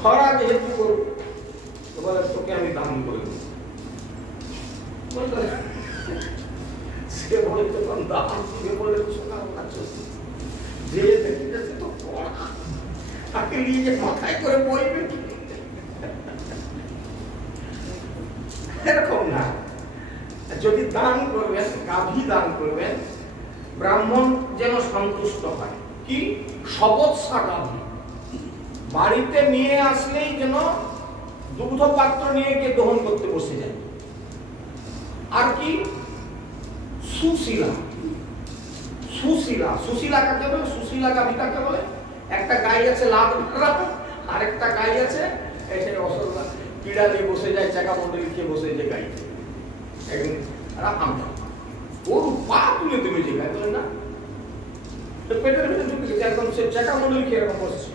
খরা যেহেতু করবো বলে তোকে আমি দান করে দেবো। সে বলে তখন দান দিবে বলে শোনা যে দেখতেছে তো খরা, তাকে নিয়ে যে মাথায় করে বলবে এরকম না। যদি দান করবেন, গাভী দান করবেন, ব্রাহ্মণ যেন সন্তুষ্ট হয়। কি সবৎসা গাভী বাড়িতে নিয়ে আসলেই যেন দুগ্ধ পাত্র নিয়ে গিয়ে দহন করতে বসে যায়। আর কি সুশীলা, সুশীলা, সুশীলা কাকে বলে? সুশীলা গাভী কাকে বলে? একটা গাই আছে লাভ, আর একটা গাই আছে এসে অসলা পীড়া দিয়ে বসে যায়, চাকা মন্ডলী খেয়ে বসে যে গাই ওর পা তুলে দেবে যে গাই, বলে না পেটের ভেতরে ঢুকে গেছে একদম, সে চাকা মন্ডলী খেয়ে এরকম বসছে,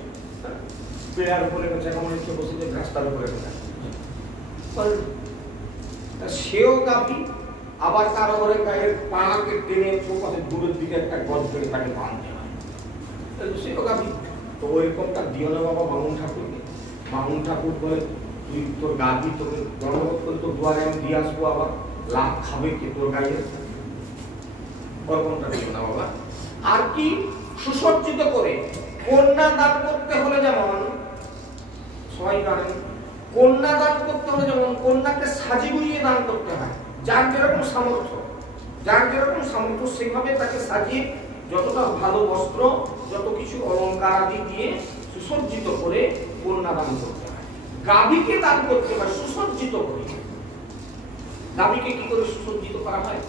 পীড়ার উপরে চাকা মন্ডলী খেয়ে বসে যে রাস্তার উপরে সেও গাভী। আবার কারো ঘরে গায়ের পাকে টেনে দূরের দিকে একটা গজ করে তাকে বাঁধতে হয়, সেও গাভী। তো ওইরকমটা দিও না বাবা মামুন ঠাকুরকে। মামুন ঠাকুর বলে তুই তোর গাভী তোকে দণ্ডবোধ করে তোর দুয়ারে আমি দিয়ে আসবো, আবার লাভ খাবে কে তোর গায়ের? ওরকমটা দিও না বাবা। আর কি সুসজ্জিত করে কন্যা দান করতে হলে যেমন সবাই জানেন, কন্যা দান করতে হলে যেমন কন্যাকে সাজি গুজিয়ে দান করতে হয়। যার যেরকম সামর্থ্য, যার যেরকম সামর্থ্য সেভাবে তাকে সাজিয়ে যতটা ভালো বস্ত্র, যত কিছু অলঙ্কার আদি দিয়ে সুসজ্জিত করে কন্যা দান করতে হয়। গাভীকে দান করতে হয় সুসজ্জিত করে। গাভীকে কি করে সুসজ্জিত করা হয়?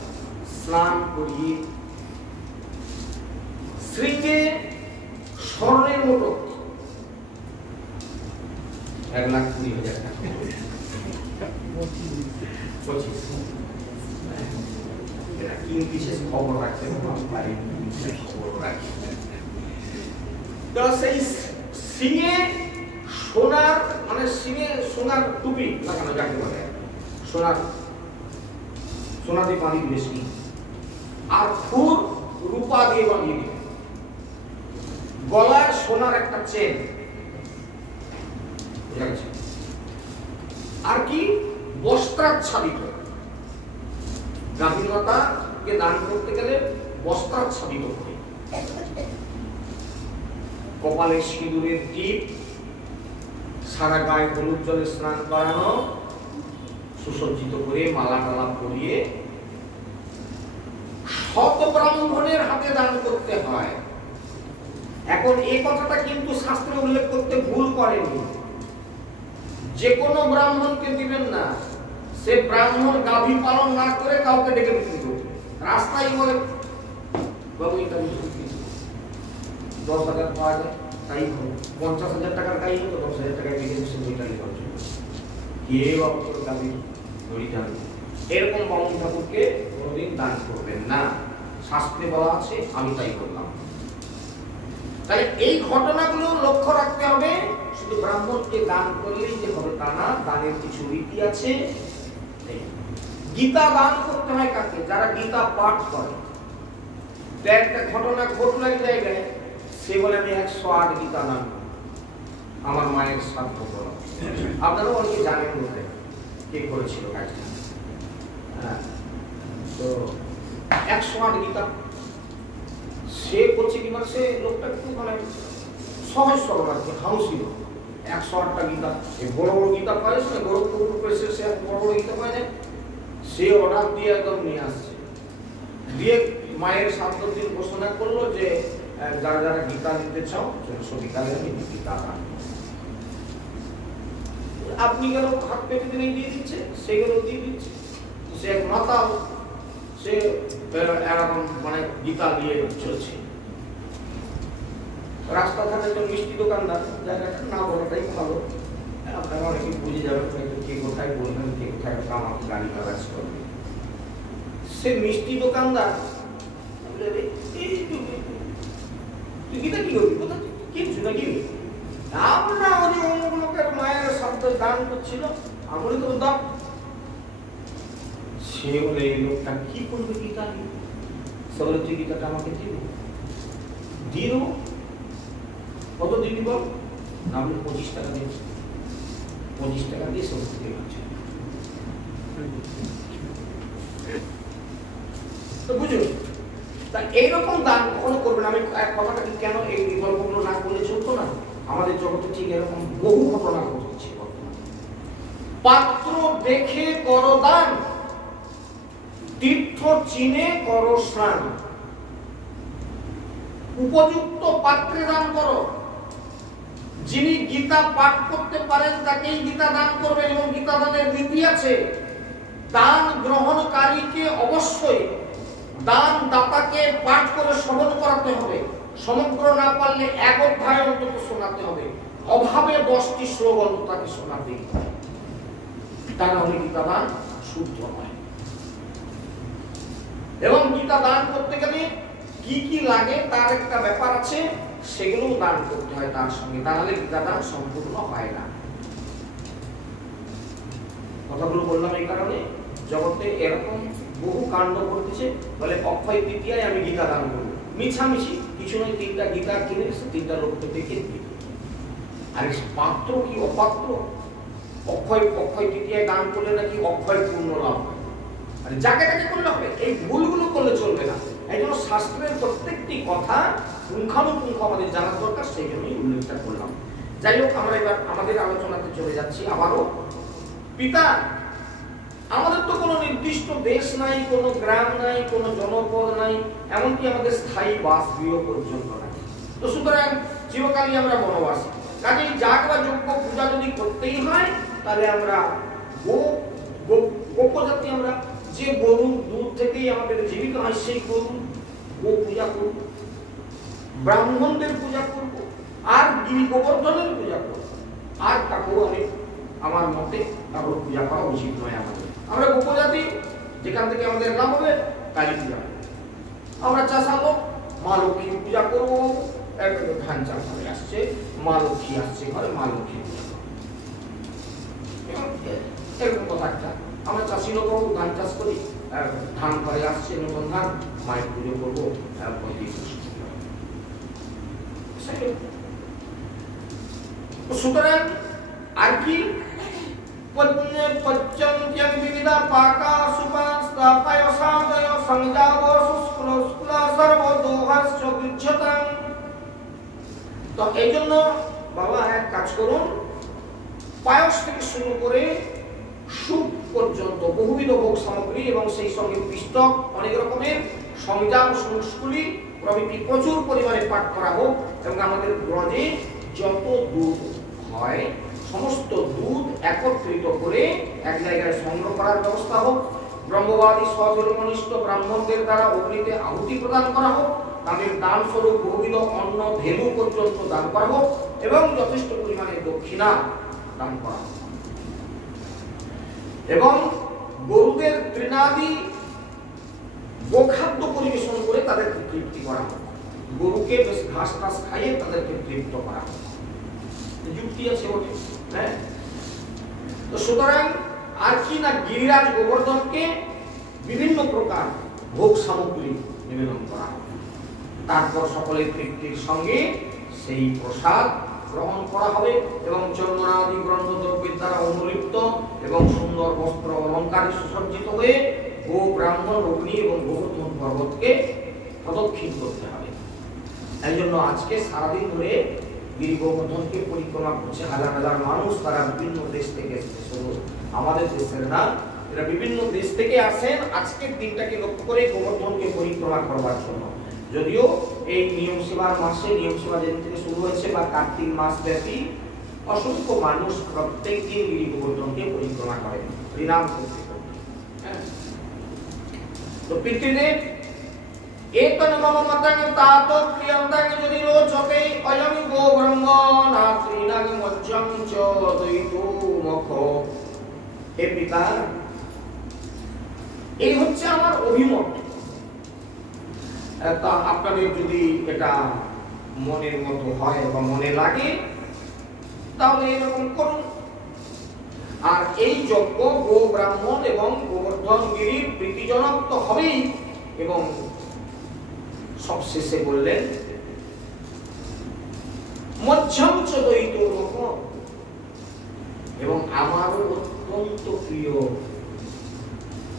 স্নান করিয়ে শ্রীকে স্বর্ণের মতো 1,20,000 টাকা, 25 এটা কি বিশেষ খবর রাখতে পারি, খবর রাখি। তো সেই সিংহে সোনার, মানে সিংহে সোনার টুপি লাগানো যাকে বলে, সোনার সোনা দিয়ে বাঁধিয়ে বেশি, আর ফুল রূপা দিয়ে বাঁধিয়ে দিবে, গলায় সোনার একটা চেন, আর কি বস্ত্রাচ্ছাদিত। গাভীমাতাকে দান করতে গেলে বস্ত্রাচ্ছাদিত করে, কপালে সিঁদুরের টিপ, সারা গায়ে হলুদ জলে স্নান করানো, সুসজ্জিত করে মালা টালা পরিয়ে শত ব্রাহ্মণের হাতে দান করতে হয়। এখন এই কথাটা কিন্তু শাস্ত্রে উল্লেখ করতে ভুল করেনি। যে কোনো ব্রাহ্মণকে দিবেন না, সে ব্রাহ্মণ গাভী পালন না করে কাউকে ডেকে বিক্রি করবে। রাস্তায় বলে বাবু এটা 10,000 পাওয়া যায়, তাই 50,000 টাকার গাই হতো, 10,000 টাকায় বিক্রি করছে, ওইটা নিয়ে করছে। কে বাবু তোর গাভী ধরি জানবে? এরকম বামুন ঠাকুরকে কোনোদিন দান করবেন না, শাস্ত্রে বলা আছে, আমি তাই করলাম। তাহলে এই ঘটনাগুলো লক্ষ্য রাখতে হবে। শুধু ব্রাহ্মণকে দান করলেই যে হবে তা না, দানের কিছু রীতি আছে। গীতা দান করতে হয় কাকে? যারা গীতা পাঠ করে। একটা ঘটনা ঘটলো এক জায়গায়, সে বলে আমি 108 গীতা দান করব, আমার মায়ের শ্রাদ্ধ করো। আপনারা অনেকে জানেন বলতে কে করেছিল কাজটা। তো 108 গীতা সে করছে কি, মানে সে লোকটা একটু মানে সহজ সরল আর কি, হাউসি লোক। 108টা গীতা, এই বড় বড় গীতা পায় না, গোরখপুর প্রেসে সে বড় বড় গীতা পায় না, সে অর্ডার দিয়ে একদম নিয়ে আসছে। দিয়ে মায়ের শ্রাদ্ধের দিন ঘোষণা করলো যে যারা যারা গীতা নিতে চাও বিকালে গীতা দান। আপনি গেল হাত পেটে দিনে দিয়ে দিচ্ছে, সেগুলো দিয়ে দিচ্ছে। সে এক মাতাল, সে এরকম মানে গীতা নিয়ে চলছে। রাস্তা থাকে একজন মিষ্টি দোকানদার, জায়গাটা না বলাটাই ভালো, আপনারা অনেকে বুঝে যাবেন কে কোথায় বলবেন, কে কোথায় আমাকে গাড়ি কাজ করবে। সে মিষ্টি দোকানদার তুই গীতা কি করবি, কোথা কিনছু নাকি? আমরা ওই অমুক লোকের মায়ের শব্দ দান করছিল, আমরি তো দাম। সে বলে এই লোকটা কি করবে গীতা নিয়ে? সে বলে তুই গীতাটা আমাকে দিবি, দিয়ে দেবো। কত দিবি বল? না, আমি 25 টাকা দিচ্ছি। 25 টাকা দিয়ে সব দিতে পারছে। তো বুঝুন, তা এইরকম দান কখনো করবেন। আমি এক কথাটা কেন এই গল্পগুলো না করলে চলতো না, আমাদের জগতে ঠিক এরকম বহু ঘটনা ঘটছে। পাত্র দেখে করো দান, তীর্থ চিনে করো স্নান। উপযুক্ত পাত্রে দান করো। যিনি গীতা পাঠ করতে পারেন তাকেই গীতা দান করবেন, এবং গীতা দানের রীতি আছে। দান গ্রহণকারীকে অবশ্যই দান দাতাকে পাঠ করে শ্রবণ করাতে হবে। সমগ্র না পারলে এক অধ্যায় অন্তত শোনাতে হবে। অভাবে 10টি শ্লোক অন্তত তাকে শোনাতেই হবে, তা না হলে গীতা দান শুদ্ধ হয়। এবং গীতা দান করতে গেলে কি কি লাগে তার একটা ব্যাপার আছে, সেগুলো দান করতে হয় তার সঙ্গে, তাহলে গীতা দান সম্পূর্ণ হয় না। কথাগুলো বললাম এই কারণে, জগতে এরকম বহু কাণ্ড ঘটছে। বলে অক্ষয় তৃতীয়ায় আমি গীতা দান করবো, মিছামিছি কিছু নয়, 3টা গীতা কিনে এসে 3টা লোককে দেখে দিই। আর পাত্র কি অপাত্র, অক্ষয় তৃতীয়ায় দান করলে নাকি অক্ষয় পূর্ণ লাভ হয়, আর যাকে তাকে করলে হবে। এই ভুলগুলো করলে চলবে না। এই জন্য শাস্ত্রের প্রত্যেকটি কথা পুঙ্খানুপুঙ্খ আমাদের জানার দরকার, সেই জন্যই উল্লেখটা করলাম। যাই হোক, আমরা এবার আমাদের আলোচনাতে চলে যাচ্ছি আবারও। পিতা, আমাদের তো কোনো নির্দিষ্ট দেশ নাই, কোনো গ্রাম নাই, কোনো জনপদ নাই, এমনকি আমাদের স্থায়ী বাসগৃহ পর্যন্ত নাই। তো সুতরাং চিরকালই আমরা বনবাসী। কাজেই যাগ বা যজ্ঞ পূজা যদি করতেই হয়, তাহলে আমরা গোপজাতি, আমরা যে গরুর দুধ থেকেই আমাদের জীবিত হয় সেই গরু গো পূজা করব, ব্রাহ্মণদের পূজা করব, আর গিরি গোবর্ধনের পূজা করব। আর কাকেও আমি আমার মতে কারোর পূজা করা উচিত নয় আমাদের। আমরা গোপজাতি, যেখান থেকে আমাদের লাভ হবে কালী পূজা। আমরা চাষাবো, মা লক্ষ্মীর পূজা করবো। ধান চাষ হয়ে আসছে, মা লক্ষ্মী আসছে ঘরে, মা লক্ষ্মী পূজা করবো, এরকম কথা একটা। আমরা চাষি লোক ধান চাষ করি, ধান ঘরে আসছে নতুন ধান, মায়ের পুজো করবো। সুতরাং আর কি বিবিধা পাকা সুপাস্তাপায় সাদয় সংজাব সুস্কুলা সর্বদোহাস্য বিচ্ছতাং। তো এই জন্য বাবা এক কাজ করুন, পায়স থেকে শুরু করে সুপ পর্যন্ত বহুবিধ ভোগ সামগ্রী এবং সেই সঙ্গে পিষ্টক, অনেক রকমের সংজাম সংস্কুলি প্রভৃতি প্রচুর পরিমাণে পাঠ করা হোক। এবং আমাদের ব্রজে যত দুধ হয় সমস্ত দুধ একত্রিত করে এক জায়গায় সংগ্রহ করার ব্যবস্থা হোক। ব্রহ্মবাদী স্বধর্মনিষ্ঠ ব্রাহ্মণদের দ্বারা অগ্নিতে আহুতি প্রদান করা হোক। তাদের দান স্বরূপ বহুবিধ অন্ন ধেনু পর্যন্ত দান করা হোক, এবং যথেষ্ট পরিমাণে দক্ষিণা দান করা হোক। এবং গরুদের তৃণাদি গোখাদ্য পরিবেশন করে তাদেরকে তৃপ্তি করা হোক। গরুকে বেশ ঘাস টাস খাইয়ে তাদেরকে তৃপ্ত করা হোক। যুক্তি আছে ওঠে, হ্যাঁ। তো সুতরাং আর কি না, গিরিরাজ গোবর্ধনকে বিভিন্ন প্রকার ভোগ সামগ্রী নিবেদন করা হবে। তারপর সকলের তৃপ্তির সঙ্গে সেই প্রসাদ গ্রহণ করা হবে, এবং চন্দনাদি গ্রন্থ দ্রব্যের দ্বারা অনুলিপ্ত এবং সুন্দর বস্ত্র অলঙ্কারে সুসজ্জিত হয়ে গো ব্রাহ্মণ অগ্নি এবং গোবর্ধন পর্বতকে প্রদক্ষিণ করতে হবে। এই জন্য আজকে সারাদিন ধরে গিরি গোবর্ধনকে পরিক্রমা করছে হাজার হাজার মানুষ। তারা বিভিন্ন দেশ থেকে এসেছে, শুধু আমাদের দেশের না, এরা বিভিন্ন দেশ থেকে আসেন আজকের দিনটাকে লক্ষ্য করে গোবর্ধনকে পরিক্রমা করবার জন্য। যদিও এই নিয়ম সেবার মাসে, নিয়ম সেবা যেদিন থেকে শুরু হয়েছে বা কার্তিক মাস ব্যাপী অসংখ্য মানুষ প্রত্যেক দিন গিরি গোবর্ধনকে পরিক্রমা করেন হরিনাম করতে করতে। তো পিতৃদেব এতন মম মতং তাত প্রিয়ন্তাং যদি রোচতে অয়ং গো ব্রহ্মণা ত্রিনাগ মজ্জং চ দৈতু মুখ। হে পিতা, এই হচ্ছে আমার অভিমত। তা আপনাদের যদি এটা মনের মতো হয় বা মনে লাগে তাহলে এরকম করুন। আর এই যজ্ঞ গো ব্রাহ্মণ এবং গোবর্ধন গিরির প্রীতিজনক তো হবেই, এবং সবশেষে বললেন মধ্যম চ দ্বৈত মুখ। এবং আমারও অত্যন্ত প্রিয়।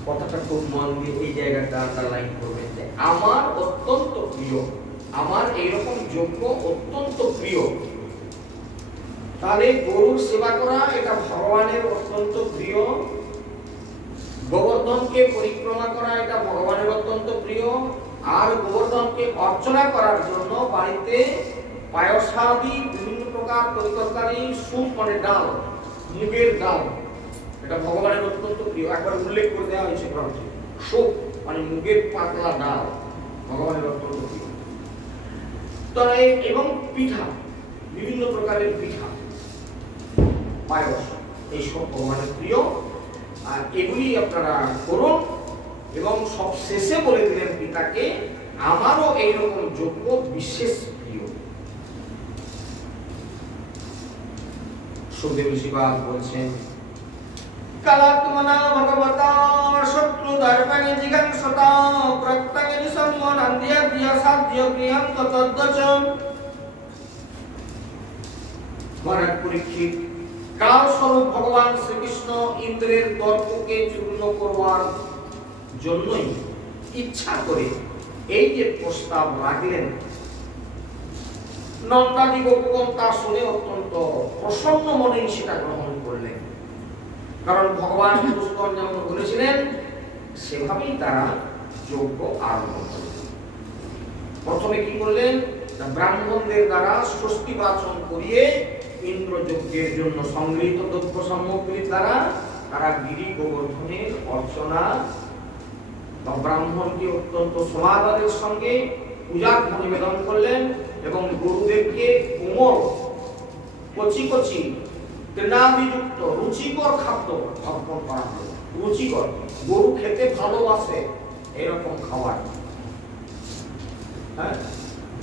কথাটা খুব মন দিয়ে এই জায়গাটা আন্ডারলাইন করবেন যে আমার অত্যন্ত প্রিয়, আমার এইরকম যোগ্য অত্যন্ত প্রিয়। তাহলে গরুর সেবা করা এটা ভগবানের অত্যন্ত প্রিয়, গোবর্ধনকে পরিক্রমা করা এটা ভগবানের অত্যন্ত প্রিয়, আর গোবর্ধনকে অর্চনা করার জন্য বাড়িতে পায়সাদি বিভিন্ন প্রকার তরকারি, স্যুপ মানে ডাল, মুগের ডাল, এটা ভগবানের অত্যন্ত প্রিয়। একবার উল্লেখ করে দেওয়া হয়েছে গ্রন্থে, স্যুপ মানে মুগের পাতলা ডাল ভগবানের অত্যন্ত প্রিয়। এবং পিঠা, বিভিন্ন প্রকারের পিঠা, পায়স, এইসব ভগবানের প্রিয়। আর এগুলি আপনারা করুন। এবং সব শেষে বলে দিলেন পিতাকে, আমারও এইরকম যোগ্য বিশেষ প্রিয়। সুখদেব ঋষিপাদ বলছেন, কালাত্মনা ভগবতা শত্রু দর্পণে জিগাংসতা প্রত্যঙ্গে নিসম্মনান্দিয়া দিয়া সাধ্য প্রিয়ং ততদ্দচম। মহারাজ পরীক্ষিত, কাল স্বরূপ ভগবান শ্রীকৃষ্ণ ইন্দ্রের দর্পকে চূর্ণ করবার জন্যই ইচ্ছা করে এই যে প্রস্তাব রাখলেন, নন্দাদি গোপগণ তা শুনে অত্যন্ত প্রসন্ন মনেই সেটা গ্রহণ করলেন। কারণ ভগবান পুরুষগণ যেমন বলেছিলেন সেভাবেই তারা যজ্ঞ আরম্ভ করলেন। প্রথমে কি করলেন, ব্রাহ্মণদের দ্বারা স্বস্তি বাচন করিয়ে ইন্দ্র যজ্ঞের জন্য সংগৃহীত দ্রব্য সামগ্রীর দ্বারা তারা গিরি গোবর্ধনের অর্চনা বা ব্রাহ্মণকে অত্যন্ত সমাদরের সঙ্গে পূজার নিবেদন করলেন এবং গুরুদেবকে কোমল কচি কচি তৃণাদিযুক্ত রুচিকর খাদ্য অর্পণ করা হলো। রুচিকর, গরু খেতে ভালোবাসে এরকম খাবার, হ্যাঁ,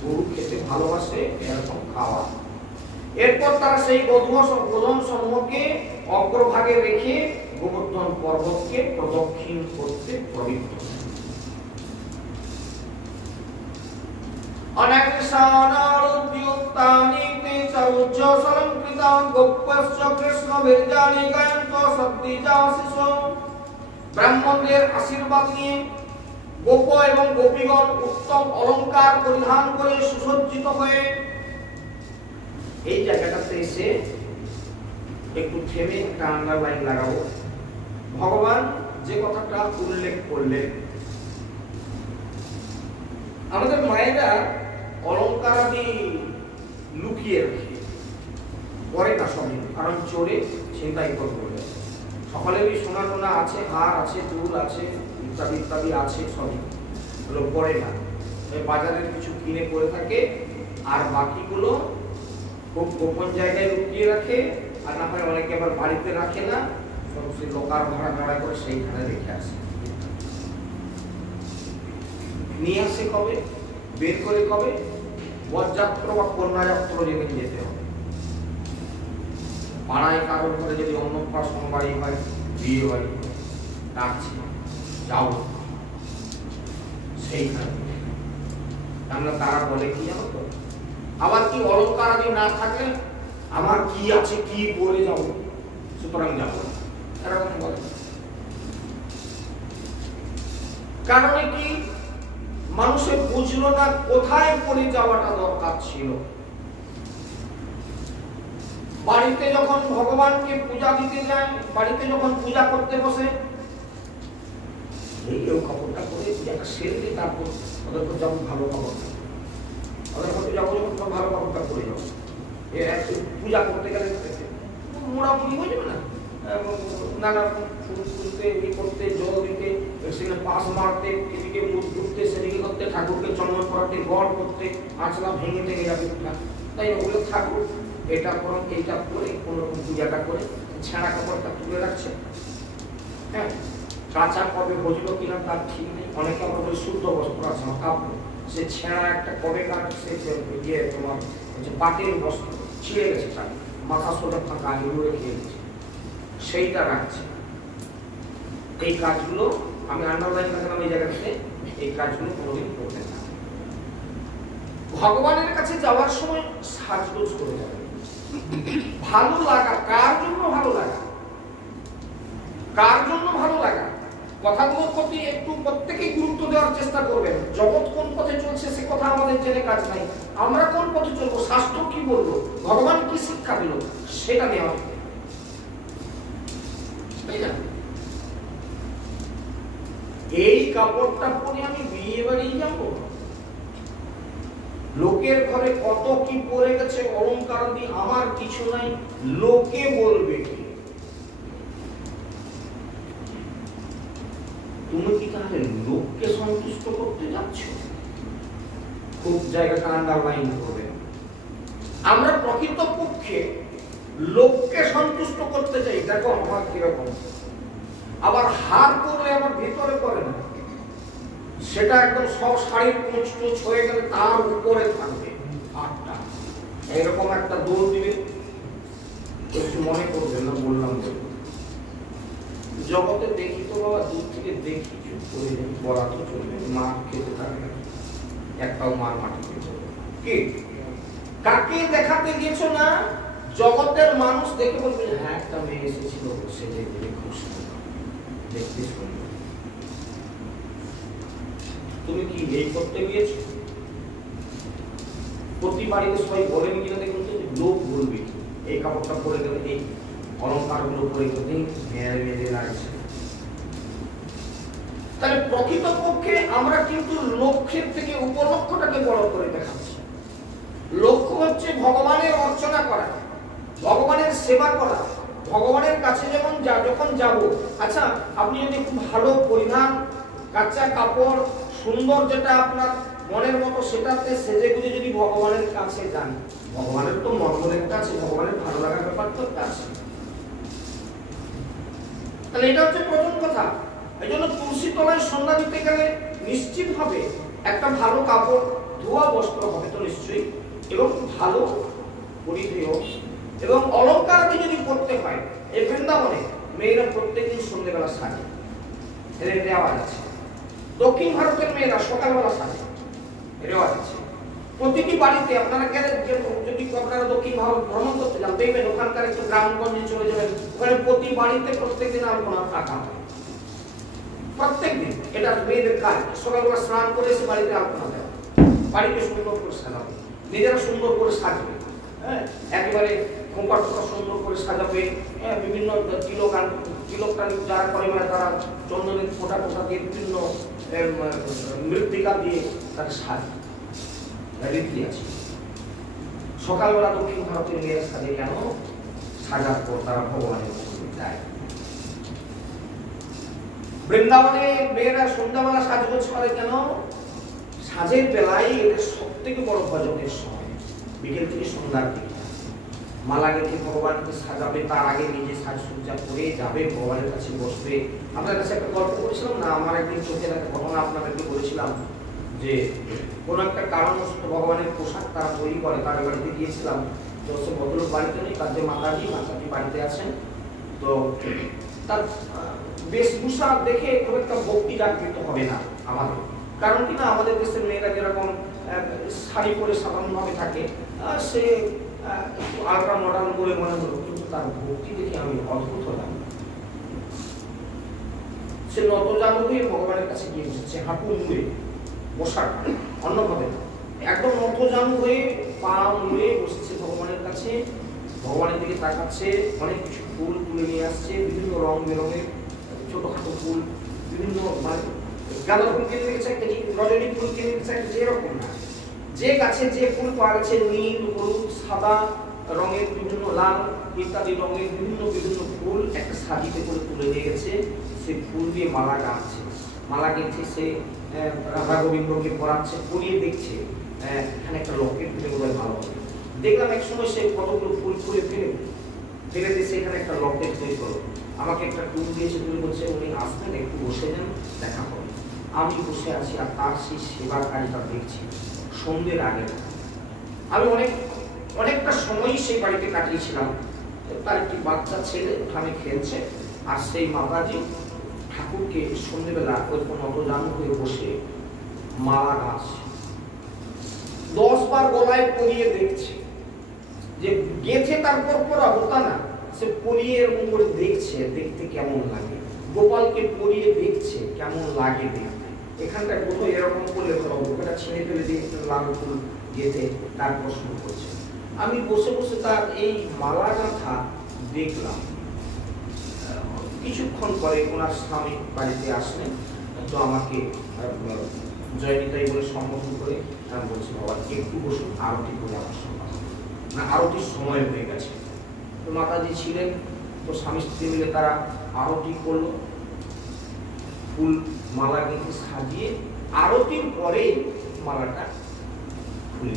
গরু খেতে ভালোবাসে এরকম খাবার। এরপর তারা সেই গোধন সমূহকে অগ্রভাগে রেখে গোবর্ধন পর্বতকে প্রদক্ষিণ করতে প্রবৃত্ত। ব্রাহ্মণদের আশীর্বাদ নিয়ে গোপ এবং গোপীগণ উত্তম অলংকার পরিধান করে সুসজ্জিত হয়ে, এই জায়গাটাতে এসে একটু থেমে একটা আন্ডারলাইন লাগাবো। ভগবান যে কথাটা উল্লেখ করলেন, আমাদের মায়েরা অলংকার আদি লুকিয়ে রাখে, পরে না সবই, কারণ চোরে ছিনতাই করতে বলে। সকলেরই সোনা টোনা আছে, হার আছে, দুল আছে, ইত্যাদি ইত্যাদি আছে, সবই ওগুলো পরে না, বাজারের কিছু কিনে পরে থাকে, আর বাকিগুলো খুব গোপন জায়গায় লুকিয়ে রাখে। আর না হয় অনেকে আবার বাড়িতে রাখে না, সেই লোকার ভাড়া করে সেইখানে রেখে আসে। নিয়ে আসে কবে, বের করে কবে, বরযাত্র বা কন্যাযাত্র যেদিন যেতে হবে, পাড়ায় কারোর ঘরে যদি অন্নপ্রাশন বাড়ি হয়, বিয়ে বাড়ি ডাকছে, যাও সেইখানে। তারা বলে কি জানো তো, আবার কি অলংকার আদি না থাকলে আমার কি আছে কি বলে যাবো, সুতরাং যাবো, এরকম বলে। কারণে কি, মানুষের বুঝলো না কোথায় পড়ে যাওয়াটা দরকার ছিল। বাড়িতে যখন ভগবানকে পূজা দিতে যায়, বাড়িতে যখন পূজা করতে বসে, এই কাপড়টা পরে পূজাটা সেরে দিয়ে তারপর ওদের তো যাবো ভালো কাপড়, ওদের মধ্যে যাবো যখন ভালো কাপড়টা পরে যাবো। পূজা করতে গেলে মোড়ামুড়ি হয়ে যাবে না, নানা ফুল তুলতে, ইয়ে করতে, জল দিতে, সেখানে পাশ মারতে, এদিকে মুখ ধুতে, সেদিকে করতে, ঠাকুরকে চন্দন করাতে, গড় করতে, আঁচলা ভেঙে থেকে যাবে। তাই ওগুলো ঠাকুর এটা করুন, এইটা করে কোনোরকম পূজাটা করে ছেঁড়া কাপড়টা তুলে রাখছে। হ্যাঁ, কাঁচা কবে বসলো কিনা তার ঠিক নেই। অনেকে আবার বলে শুদ্ধ বস্ত্র আছে আমার কাপড়, সে ছেঁড়া একটা কবে কাটছে, ইয়ে তোমার পাটের বস্ত্র ছিঁড়ে গেছে, তার মাথা সোজা ফাঁকা আলু রেখে গেছে, সেইটা রাখছে। এই কাজগুলো আমি আন্ডারলাইন রাখলাম এই জায়গাটাতে, এই কাজগুলো কোনোদিন করতে না। ভগবানের কাছে যাওয়ার সময় সাজগোজ করে যাবে, ভালো লাগা কার জন্য ভালো লাগা, কার জন্য ভালো লাগা, কথাগুলোর প্রতি একটু প্রত্যেকেই গুরুত্ব দেওয়ার চেষ্টা করবেন। জগৎ কোন পথে চলছে সে কথা আমাদের জেনে কাজ নাই, আমরা কোন পথে চলবো, শাস্ত্র কি বলবো, ভগবান কি শিক্ষা দিল সেটা নেওয়া, তাই না? এই কাপড়টা পরে আমি বিয়ে বাড়ি যাবো, লোকের ঘরে কত কি পড়ে গেছে অলংকার দিয়ে, আমার কিছু নাই, লোকে বলবে কি? তুমি কি তাহলে লোককে সন্তুষ্ট করতে যাচ্ছ? খুব জায়গাটা আন্ডারলাইন করবে। আমরা প্রকৃতপক্ষে লোককে সন্তুষ্ট করতে চাই, দেখো আমার কিরকম, আবার হার করলে আমার ভিতরে করে না, সেটা একদম সব শাড়ির কুচ টুচ হয়ে গেলে তার উপরে থাকবে হারটা, এরকম একটা দৌড় দিবে, কিছু মনে করবে না বললাম। জগতে দেখি তো বাবা, দূর থেকে দেখি, চুপ করে বলা তো চলবে, মার খেতে থাকবে, একটাও মার মাটিতে চলবে কি? কাকে দেখাতে গেছো না, জগতের মানুষ দেখে বলবে হ্যাঁ একটা মেয়ে এসেছিল, সে দেখতে খুব সুন্দর, দেখতে সুন্দর। তুমি কি এই করতে গিয়েছো? প্রতি বাড়িতে সবাই বলেন কিনা দেখুন তো, লোক বলবে এই কাপড়টা পরে গেলে, এই অলঙ্কার গুলো পরে গেলে মেয়ের মেয়েদের লাগছে। তাহলে প্রকৃতপক্ষে আমরা কিন্তু লক্ষ্যের থেকে উপলক্ষ্যটাকে বড় করে দেখাচ্ছি। লক্ষ্য হচ্ছে ভগবানের অর্চনা করা, ভগবানের সেবা করা, ভগবানের কাছে যখন যাব, আচ্ছা আপনি যদি খুব ভালো পরিধান, কাঁচা কাপড়, সুন্দর যেটা আপনার মনের মতো সেটাতে সেজে গুজে যদি ভগবানের কাছে যান, ভগবানের তো মনের কাছে, ভগবানের ভালো লাগার ব্যাপার তো আছে। তাহলে এটা হচ্ছে প্রথম কথা। এই জন্য তুলসী তলায় সন্ধ্যা দিতে গেলে নিশ্চিত ভাবে একটা ভালো কাপড়, ধোয়া বস্ত্র হবে তো নিশ্চয়ই, এবং ভালো পরিধেয়, এবং অলঙ্কার যদি করতে হয়, এই বৃন্দাবনে মেয়েরা প্রত্যেকদিন সন্ধ্যেবেলা সাজে, এর রেওয়াজ আছে। দক্ষিণ ভারতের মেয়েরা সকালবেলা সাজে, রেওয়াজ আছে। প্রতিটি বাড়িতে আপনারা গেলে, যদি আপনারা দক্ষিণ ভারত ভ্রমণ করতে যান, দেখবেন ওখানকার একটু গ্রামগঞ্জে চলে যাবেন, ওখানে প্রতি বাড়িতে প্রত্যেকদিন আলপনা আঁকা হয়, প্রত্যেকদিন। এটা মেয়েদের কাজ, সকালবেলা স্নান করে এসে বাড়িতে আলপনা দেওয়া, বাড়িকে সুন্দর করে সাজাবে, নিজেরা সুন্দর করে সাজবে, হ্যাঁ একেবারে খোঁপা টোপা সুন্দর করে সাজাবে, হ্যাঁ বিভিন্ন তিলকটা যারা করে, মানে তারা চন্দনের ফোঁটা টোটা দিয়ে বিভিন্ন মৃত্তিকা দিয়ে তাকে সাজে, রীতি আছে। সকালবেলা দক্ষিণ ভারতের মেয়েরা সাজে কেন? সাজার পর তারা ভগবানের মন্দিরে যায়। বৃন্দাবনে মেয়েরা সন্ধ্যাবেলা সাজগোজ করে কেন? সাজের বেলায় এটা সব থেকে বড় ভজনের সময়, বিকেল থেকে সন্ধ্যার দিকে মালা গেঁথে ভগবানকে সাজাবে, তার আগে নিজে সাজসজ্জা করে যাবে, ভগবানের কাছে বসবে। আপনার কাছে একটা গল্প করেছিলাম না, আমার একদিন চোখের একটা ঘটনা আপনাদেরকে বলেছিলাম, যে কোন একটা কারণবশত ভগবানের পোশাক তারা তৈরি করে, তার বাড়িতে গিয়েছিলাম, তো সে ভদ্রলোক বাড়িতে নেই, তার যে মাতাজি বাড়িতে আছেন, তো তার বেশভূষা দেখে খুব একটা ভক্তি জাগৃত হবে না আমাদের, কারণ কি না আমাদের দেশের মেয়েরা যেরকম শাড়ি পরে সাধারণভাবে থাকে, সে আলট্রা মডার্ন বলে মনে হলো, কিন্তু তার ভক্তি দেখে আমি অদ্ভুত হলাম। সে নতজানু হয়ে ভগবানের কাছে গিয়ে বসেছে, হাঁটু মুড়ে, বসার অন্যভাবে একদম নতজানু হয়ে পা মুড়ে বসেছে ভগবানের কাছে, ভগবানের দিকে তাকাচ্ছে, অনেক কিছু ফুল তুলে নিয়ে আসছে, বিভিন্ন রং বেরঙের ছোটখাটো ফুল, বিভিন্ন মানে গাঁদা ফুল কিনে রেখেছে একটা, রজনী ফুল কিনে রেখেছে একটা, যেরকম না, যে গাছে যে ফুল পাওয়া গেছে, নীল, হলুদ, সাদা রঙের, বিভিন্ন লাল ইত্যাদি রঙের বিভিন্ন ফুল একটা সাজিতে করে তুলে নিয়ে গেছে, সে ফুল দিয়ে মালা গাঁথছে, মালা গেঁথে সে রাধা গোবিন্দকে পড়াচ্ছে, পরিয়ে দেখছে এখানে একটা লকেট দিলে বোধহয় ভালো হবে। দেখলাম এক সময় সে কতগুলো ফুল ফুলে ফেলে দিয়ে সেখানে একটা লকেট তৈরি করো, আমাকে একটা টুল দিয়েছে, তুমি বলছে উনি আসবেন, একটু বসে যান, দেখা হবে। আমি বসে আছি আর তার সেই সেবার কাজটা দেখছি। সন্ধ্যের আগে আমি অনেকটা সময় সেই বাড়িতে কাটিয়েছিলাম। তার একটি বাচ্চা ছেলে ওখানে খেলছে, আর সেই মাতাজি ঠাকুরকে সন্ধ্যেবেলা ওরকম নতজানু হয়ে বসে মালা গাঁথছে, 10 বার গলায় পরিয়ে দেখছে যে গেছে তারপর পরাবো তা না, সে পরিয়ে এরকম করে দেখছে, দেখতে কেমন লাগে। গোপালকে পরিয়ে দেখছে কেমন লাগে দেখতে। এখানটা কোথাও এরকম করলে ধরো ওটা ছেড়ে ফেলে দিয়ে লাল ফুল গেঁথে তারপর শুরু করছে। আমি বসে বসে তার এই মালা গাঁথা দেখলাম। কিছুক্ষণ পরে ওনার স্বামী বাড়িতে আসলেন, তো আমাকে জয়নিতাই বলে সম্বোধন করে আমি বলছি, বাবা একটু বসুন, আরতি করে আমার সঙ্গে না, আরতির সময় হয়ে গেছে। তো মাতাজি ছিলেন, তো স্বামী স্ত্রী মিলে তারা আরতি করলো, ফুল মালা গেঁথে সাজিয়ে আরতির পরে মালাটা খুলে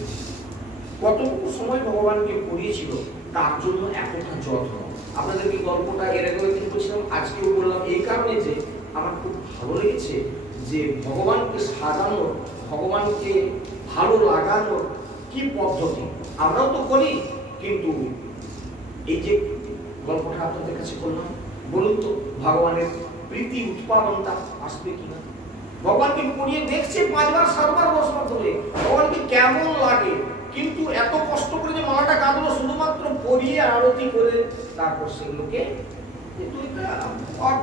কতটুকু সময় ভগবানকে পড়িয়েছিল তার জন্য এতটা যত্ন। আপনাদেরকে গল্পটা এর আগে একদিন বলছিলাম, আজকেও বললাম এই কারণে যে আমার খুব ভালো লেগেছে যে ভগবানকে সাজানোর, ভগবানকে ভালো লাগানোর কি পদ্ধতি আমরাও তো করি, কিন্তু এই যে গল্পটা আপনাদের কাছে বললাম, বলুন তো ভগবানের প্রীতি উৎপাদনটা আসবে কিনা। ভগবানকে পড়িয়ে দেখছে 5 বার 7 বার 10 বার ধরে ভগবানকে কেমন লাগে, কিন্তু এত কষ্ট করে যে মালাটা গাঁথলো শুধুমাত্র পড়িয়ে আরতি করে তারপর সেগুলোকে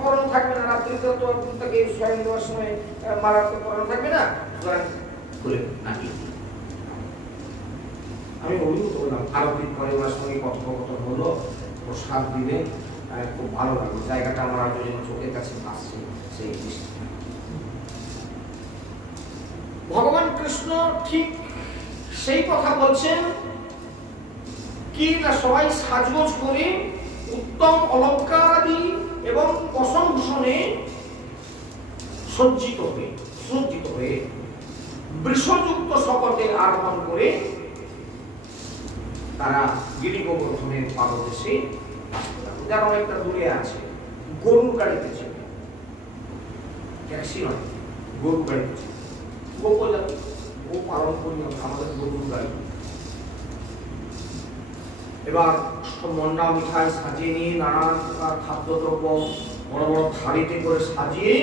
পড়ানো থাকবে না, রাত্রিতে তো তাকে স্বয়ং দেওয়ার সময় মালা তো পড়ানো থাকবে না, করে নামিয়ে দিই। আমি অভিভূত হলাম, আরতির পরে ওনার সঙ্গে কথোপকথন হলো, প্রসাদ দিলে খুব ভালো লাগলো। জায়গাটা আমার যেন চোখের কাছে আসছে সেই দৃষ্টিটা। ভগবান কৃষ্ণ ঠিক সেই কথা বলছেন কি না, সবাই সাজগোজ করে উত্তম অলঙ্কার আদি এবং প্রশংসনে সজ্জিত হয়ে বৃষযুক্ত শপথে আরোহণ করে তারা গিরি গোবর্ধনের পাদদেশে আসতে লাগলো। যারা অনেকটা দূরে আছে, গরুর গাড়িতে ছিল, ট্যাক্সি নয়, গরুর গাড়িতে ছিল। গোপজাতি ও পালন করি আমাদের গরুর গাড়ি। এবার মন্ডা মিঠাই সাজিয়ে নিয়ে নানান প্রকার খাদ্যদ্রব্য বড় বড় থালিতে করে সাজিয়ে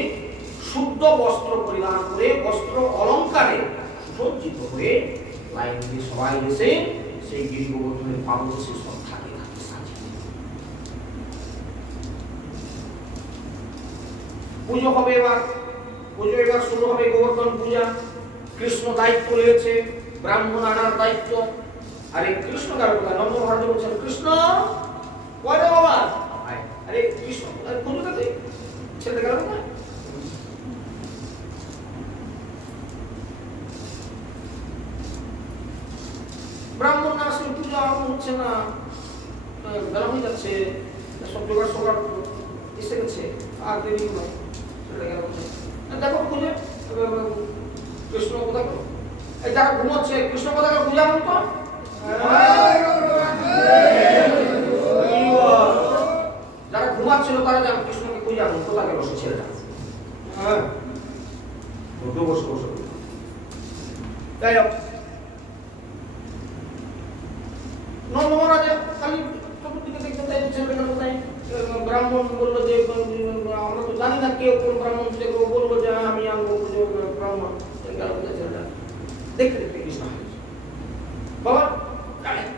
শুদ্ধ বস্ত্র পরিধান করে বস্ত্র অলঙ্কারে সুসজ্জিত হয়ে লাইন দিয়ে সবাই এসে সেই গিরি গোবর্ধনের পাদদেশে সব থাকে সাজিয়ে। পুজো হবে, এবার শুরু হবে গোবর্ধন পূজা। কৃষ্ণ দায়িত্ব নিয়েছে, ব্রাহ্মণ আনার দায়িত্ব। আরে কৃষ্ণ কার কথা, নন্দ মহারাজ বলছেন, কৃষ্ণ কয়টা বাবা, আরে কৃষ্ণ কোথায় তুই ছেলে গেল না। ব্রাহ্মণ না আসলে পূজা আরম্ভ হচ্ছে না, বেলা হয়ে যাচ্ছে, সব জোগাড় সোগাড় এসে গেছে, আর দেরি নয়, ছেলে গেল। দেখো খুঁজে কৃষ্ণ কোথায় গেল, এই যারা ঘুমাচ্ছে কৃষ্ণ কোথায় গেল পূজা তো। যারা ঘুমাচ্ছিল তারা জান কৃষ্ণকে পূজা কোথায় গেল সে ছেলেটা। হ্যাঁ বসে বসে যাই হোক, নন্দ মহারাজ খালি চতুর্দিকে দেখতে চাই ছেলেটা কোথায়। ব্রাহ্মণ বললো যে আমরা তো জানি না কেউ কোন ব্রাহ্মণ, বললো যে আমি আনবো ব্রাহ্মণ, ছেলেটা দেখতে দেখতে কৃষ্ণ বাবা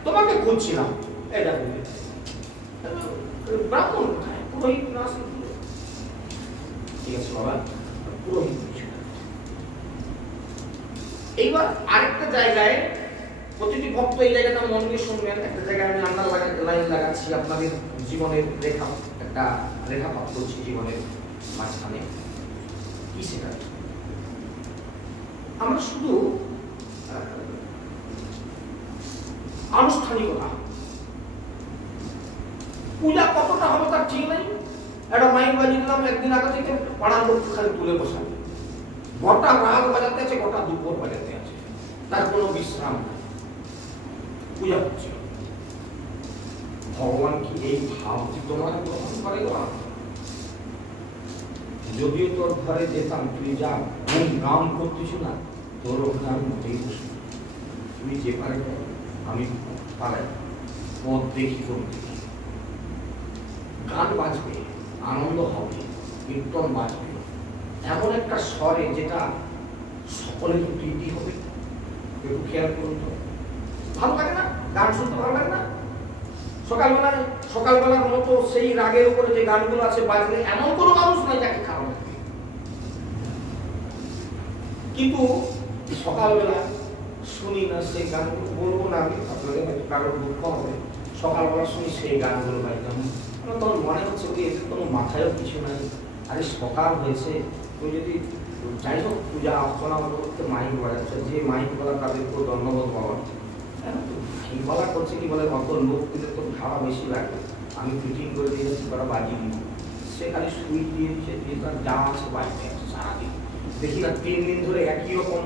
তোমাকে খুঁজছিলাম, এটা ব্রাহ্মণ কোথায়, পুরোহিত না আসলে। ঠিক আছে বাবা, পুরোহিত। এইবার আরেকটা জায়গায় প্রতিটি ভক্ত এই জায়গাটা মন দিয়ে শুনবেন। একটা জায়গায় আমি আন্ডার লাইন লাগাচ্ছি, আপনাদের জীবনের একটা রেখাপাত করছি জীবনের মাঝখানে। কি সেটা, আমরা শুধু আনুষ্ঠানিকতা, পূজা কতটা হবে তার ঠিক নাই। একটা মাইক বাজিয়ে দিলাম একদিন আগে থেকে, পাড়ার লোক খালি তুলে বসাবে, গোটা রাত বাজাতে আছে, গোটা দুপুর বাজাতে আছে, তার কোনো বিশ্রাম নাই, পূজা হচ্ছে। ভগবান কি এই ভাবটি তোমার গ্রহণ করে? যদিও তোর ঘরে যেতাম, তুই যা নাম করতেছ না, তোর ওখানে আমি মোটেই বসি, তুই যে পারে আমি পালাই, পথ দেখি কোন দেখি, গান বাজবে, আনন্দ হবে, কীর্তন বাজবে, এমন একটা স্বরে যেটা সকলের প্রীতি হবে। একটু খেয়াল করুন তো, ভালো লাগে না? গান শুনতে ভালো লাগে না? সকালবেলার মতো সেই রাগের উপরে যে গানগুলো আছে বাজলে এমন কোনো মানুষ নাই যাকে খারাপ লাগবে। কিন্তু সকালবেলা শুনি না সেই গানগুলো, বলবো না আমি, আপনাদের হয়তো কারোর দুঃখ হবে, সকালবেলা শুনি সেই গানগুলো গাইতাম, তখন মনে হচ্ছে যে এদের কোনো মাথায়ও কিছু নাই। আরে সকাল হয়েছে, তুমি যদি যাই হোক পূজা অর্চনা করতে মাইক বাজাচ্ছে, যে মাইক বলা তাদেরকেও ধন্যবাদ পাওয়া। ঠিক বলা করছে কি বলে, অত লোক দিলে তো খাওয়া বেশি লাগে, আমি ফিটিং করে দিয়ে যাচ্ছি, তারা বাজিয়ে দিই, সে খালি সুইচ দিয়ে দিচ্ছে, দিয়ে তার যা আছে বাজতে আছে সারাদিন। দেখি না 3 দিন ধরে একই রকম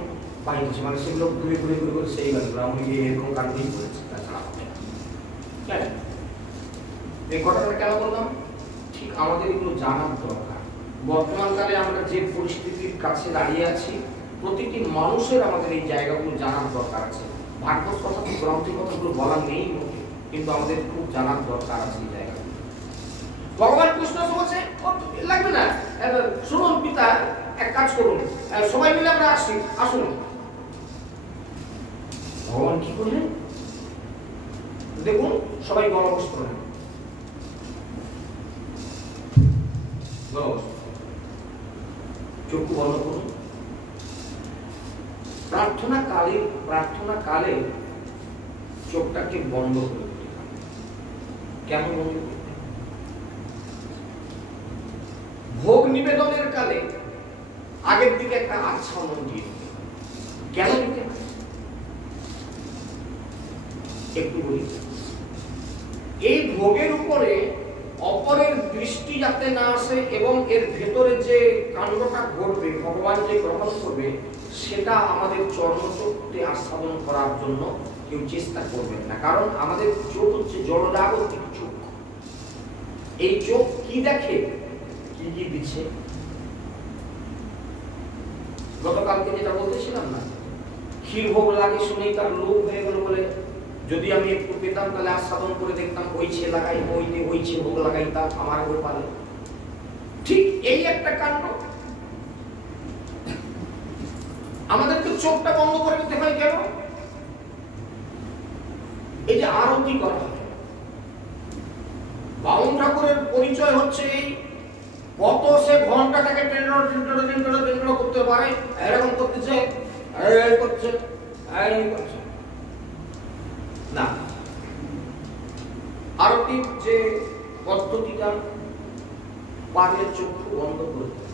বাজছে, মানে সেগুলো ঘুরে ঘুরে ঘুরে করে সেই গানগুলো আমি এরকম গানগুলোই করেছি, তাছাড়া এই ঘটনাটা কেন বললাম? ঠিক আমাদের এগুলো জানার দরকার। বর্তমানকালে আমরা যে পরিস্থিতির কাছে দাঁড়িয়ে আছি, প্রতিটি মানুষের আমাদের এই জায়গাগুলো জানার দরকার আছে। ভাগবত কথা, গ্রন্থের কথাগুলো বলা নেই বলে, কিন্তু আমাদের খুব জানার দরকার আছে এই জায়গাগুলো। ভগবান কৃষ্ণ বলছে লাগবে না, শুনুন পিতা, এক কাজ করুন, সবাই মিলে আমরা আসি, আসুন। ভগবান কি করলেন দেখুন, সবাই গণবস্ত্র নেন, চক্ষু বন্ধ করুন। প্রার্থনা কালে চোখটাকে বন্ধ করে দিতে হবে। কেন বন্ধ করতে? ভোগ নিবেদনের কালে আগের দিকে একটা আচ্ছাদন দিয়ে দিতে হবে। কেন দিতে হবে একটু বলি। এই ভোগের উপরে অপরের দৃষ্টি যাতে না আসে এবং এর ভেতরে যে কাণ্ডটা ঘটবে, ভগবান যে গ্রহণ করবে, সেটা আমাদের চর্মচক্ষুতে আস্বাদন করার জন্য কেউ চেষ্টা করবেন না। কারণ আমাদের চোখ হচ্ছে জড়জাগতিক চোখ। এই চোখ কি দেখে, কি কি দিচ্ছে। গতকালকে যেটা বলতেছিলাম না, ক্ষীর ভোগ লাগে শুনেই তার লোভ হয়ে গেল বলে, যদি আমি একটু পেতাম তাহলে আস্বাদন করে দেখতাম, ওই ছে লাগাই, ওই ছে ভোগ লাগাইতাম আমার গোপালে। ঠিক এই একটা কাণ্ড। আমাদেরকে চোখটা বন্ধ করে দিতে হয় কেন? এই যে আরতি করা হয়, বাউন ঠাকুরের পরিচয় হচ্ছে এই, কত সে ঘন্টাটাকে টেন্ডর করতে পারে, এরকম করতেছে, করছে না। আরতির যে পদ্ধতিটা, পারলে চক্ষু বন্ধ করতে,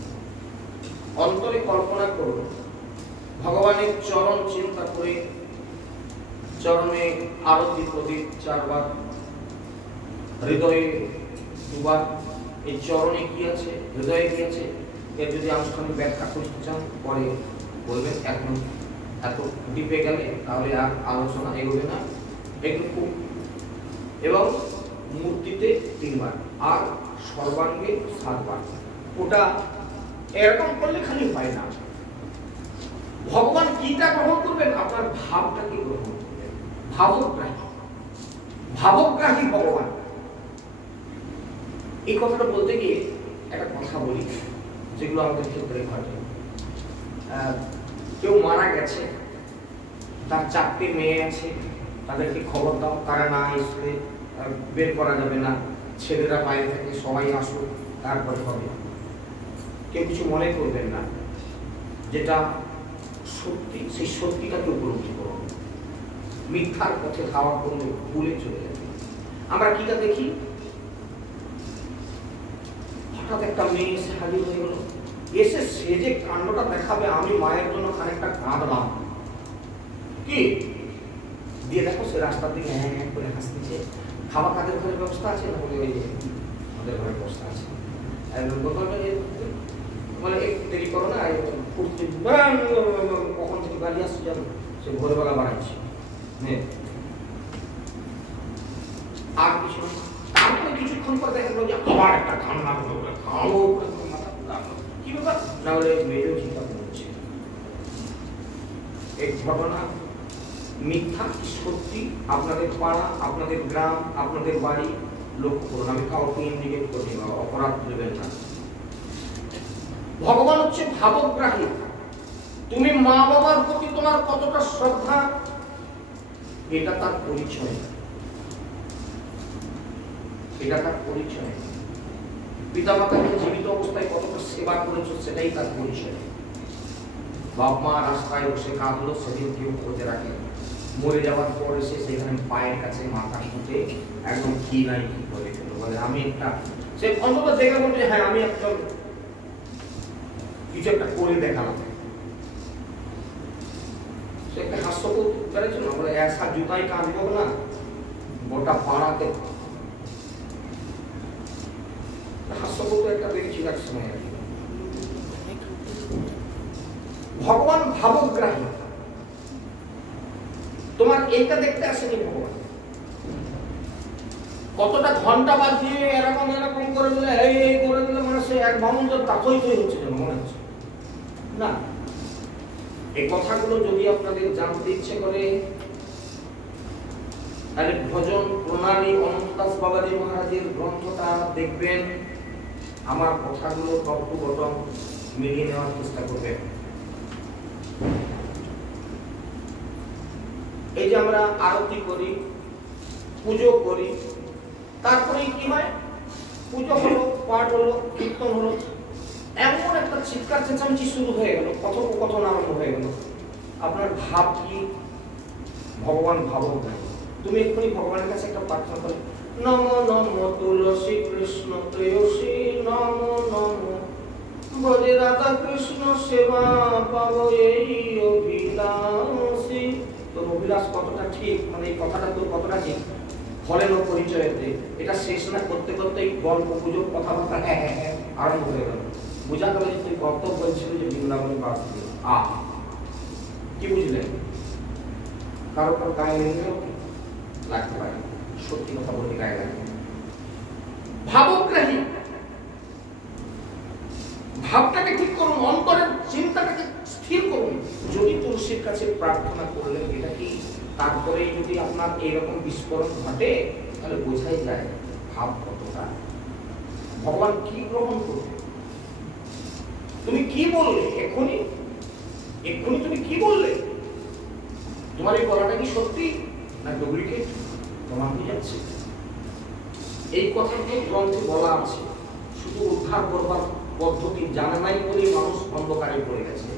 অন্তরে কল্পনা করুন, ভগবানের চরণ চিন্তা করে চরণে আরতি প্রদীপ 4 বার, হৃদয়ে 2 বার। এই চরণে কি আছে, হৃদয়ে কি আছে, এর যদি আনুষ্ঠানিক ব্যাখ্যা করতে চান পরে বলবেন, এখন এত ডিপে গেলে তাহলে আর আলোচনা এগোবে না। এটুকু। এবং মূর্তিতে 3 বার, আর সর্বাঙ্গে 7 বার। ওটা এরকম করলে খালি হয় না। ভগবান কিটা গ্রহণ করবেন, আপনার ভাবটাকে গ্রহণ করবেন। ভাবগ্রাহী ভগবান। এই কথাটা বলতে গিয়ে একটা কথা বলি, যেগুলো আমাদের ক্ষেত্রে ঘটে। কেউ মারা গেছে, তার 4টে মেয়ে আছে, তাদেরকে খবর দাও, তারা না আসলে বের করা যাবে না, ছেলেরা বাইরে থেকে সবাই আসুক, তারপরে হবে। কেউ কিছু মনে করবেন না, যেটা সত্যি সেই সত্যিটাকে উপলব্ধি করুন। মিথ্যার পথে ধাওয়া করলে ভুলে চলে যাবে। আমরা কিটা দেখি, হঠাৎ একটা মেয়ে এসে হাজির হয়ে গেল, এসে সে যে কাণ্ডটা দেখাবে, আমি মায়ের জন্য খানিকটা কাঁদলাম, কি দিয়ে দেখো সে রাস্তার দিকে হ্যাঁ করে হাসতেছে। খাওয়া কাদের ঘরের ব্যবস্থা আছে না? বলে ওই যে আমাদের ঘরের ব্যবস্থা আছে। মানে একটু দেরি করো না, কখন থেকে গাড়ি আসছে জানো, সে ভোরবেলা বাড়াইছে। আর কিছু তারপরে কিছুক্ষণ পর দেখা গেল যে আবার একটা কান্না হলো, কি ব্যাপার না হলে মেয়েও চিন্তা করছে। এই ঘটনা মিথ্যা কি সত্যি আপনাদের পাড়া, আপনাদের গ্রাম, আপনাদের বাড়ি লক্ষ্য করুন। আমি কাউকে ইন্ডিকেট করি না, অপরাধ দেবেন না। ভগবান হচ্ছে ভাবগ্রাহী। তুমি মা বাবার প্রতি তোমার কতটা শ্রদ্ধা, এটা তার পরিচয়। এটা তার পরিচয়। পিতামাতাকে জীবিত অবস্থায় কতটা সেবা করেছো সেটাই তার পরিচয়। বাপ মা রাস্তায় বসে কাঁদলো, সেদিন কেউ করতে রাখে, মরে যাওয়ার পর এসে সেখানে পায়ের কাছে মাথা ঠুকে একদম কি নাই কি করে ফেল, বলে আমি একটা, সে অন্তত দেখে বলছে হ্যাঁ আমি একটা কিছু একটা করে দেখালাম। সে একটা হাস্যকৌতুক করেছে না, বলে একসাথ জুতাই কাঁদবো না, গোটা পাড়াতে হাস্যকৌতুক একটা বেরিয়েছিল এক সময়। ভগবান ভাবগ্রাহী। তোমার এইটা দেখতে আসেনি ভগবান, কতটা ঘন্টা বাজিয়ে এরকম এরকম করে দিলে এই করে দিলে মানে সে এক বামুনদের তাকই হচ্ছে যেন মনে হচ্ছে না। এই কথাগুলো যদি আপনাদের জানতে ইচ্ছে করে তাহলে ভজন প্রণালী অনন্ত দাস বাবাজি মহারাজের গ্রন্থটা দেখবেন, আমার কথাগুলো টপ টু বটম মিলিয়ে নেওয়ার চেষ্টা করবেন। এই যে আমরা আরতি করি, পুজো করি, তারপরে কি হয়, পুজো হলো, পাঠ হলো, কীর্তন হলো, এমন একটা চিৎকার চেঁচামেচি শুরু হয়ে গেল, কথোপকথন আরম্ভ হয়ে গেল। আপনার ভাব কি? ভগবান ভাবক না। তুমি এক্ষুনি ভগবানের কাছে একটা প্রার্থনা করো, নম নম তুলসী কৃষ্ণ প্রেয়সী, নম নম বলে রাধা কৃষ্ণ সেবা পাবো এই অভিলাষী। তোর অভিলাষ কতটা ঠিক, মানে এই কথাটা তোর কতটা ঠিক, ফলের পরিচয়তে এটা শেষ না করতে করতে গল্প গুজব কথাবার্তা হ্যাঁ হ্যাঁ হ্যাঁ আরম্ভ হয়ে গেল। বোঝা গেল যে তুই কত বলছিল যে বৃন্দাবনে বাস দিয়ে কি বুঝলেন? কারো কারো গায়ে লেগে লাগতে পারে, সত্যি কথা বলতে গায়ে লাগে। ভাবগ্রাহী, ভাবটাকে ঠিক করুন, অন্তরের চিন্তাটাকে স্থির করুন। যদি তুলসীর কাছে প্রার্থনা করলেন এটা কি, তারপরে যদি আপনার এইরকম বিস্ফোরণ ঘটে তাহলে বোঝাই যায় ভাব কতটা। ভগবান কি গ্রহণ করবে? তুমি কি বললে এক্ষুনি, এক্ষুনি তুমি কি বললে? তোমার এই বলাটা কি সত্যি না ডুপ্লিকেট? প্রমাণ হয়ে যাচ্ছে। এই কথাটি গ্রন্থে বলা আছে, শুধু উদ্ধার করবার পদ্ধতি জানা নাই বলেই মানুষ অন্ধকারে পড়ে গেছে।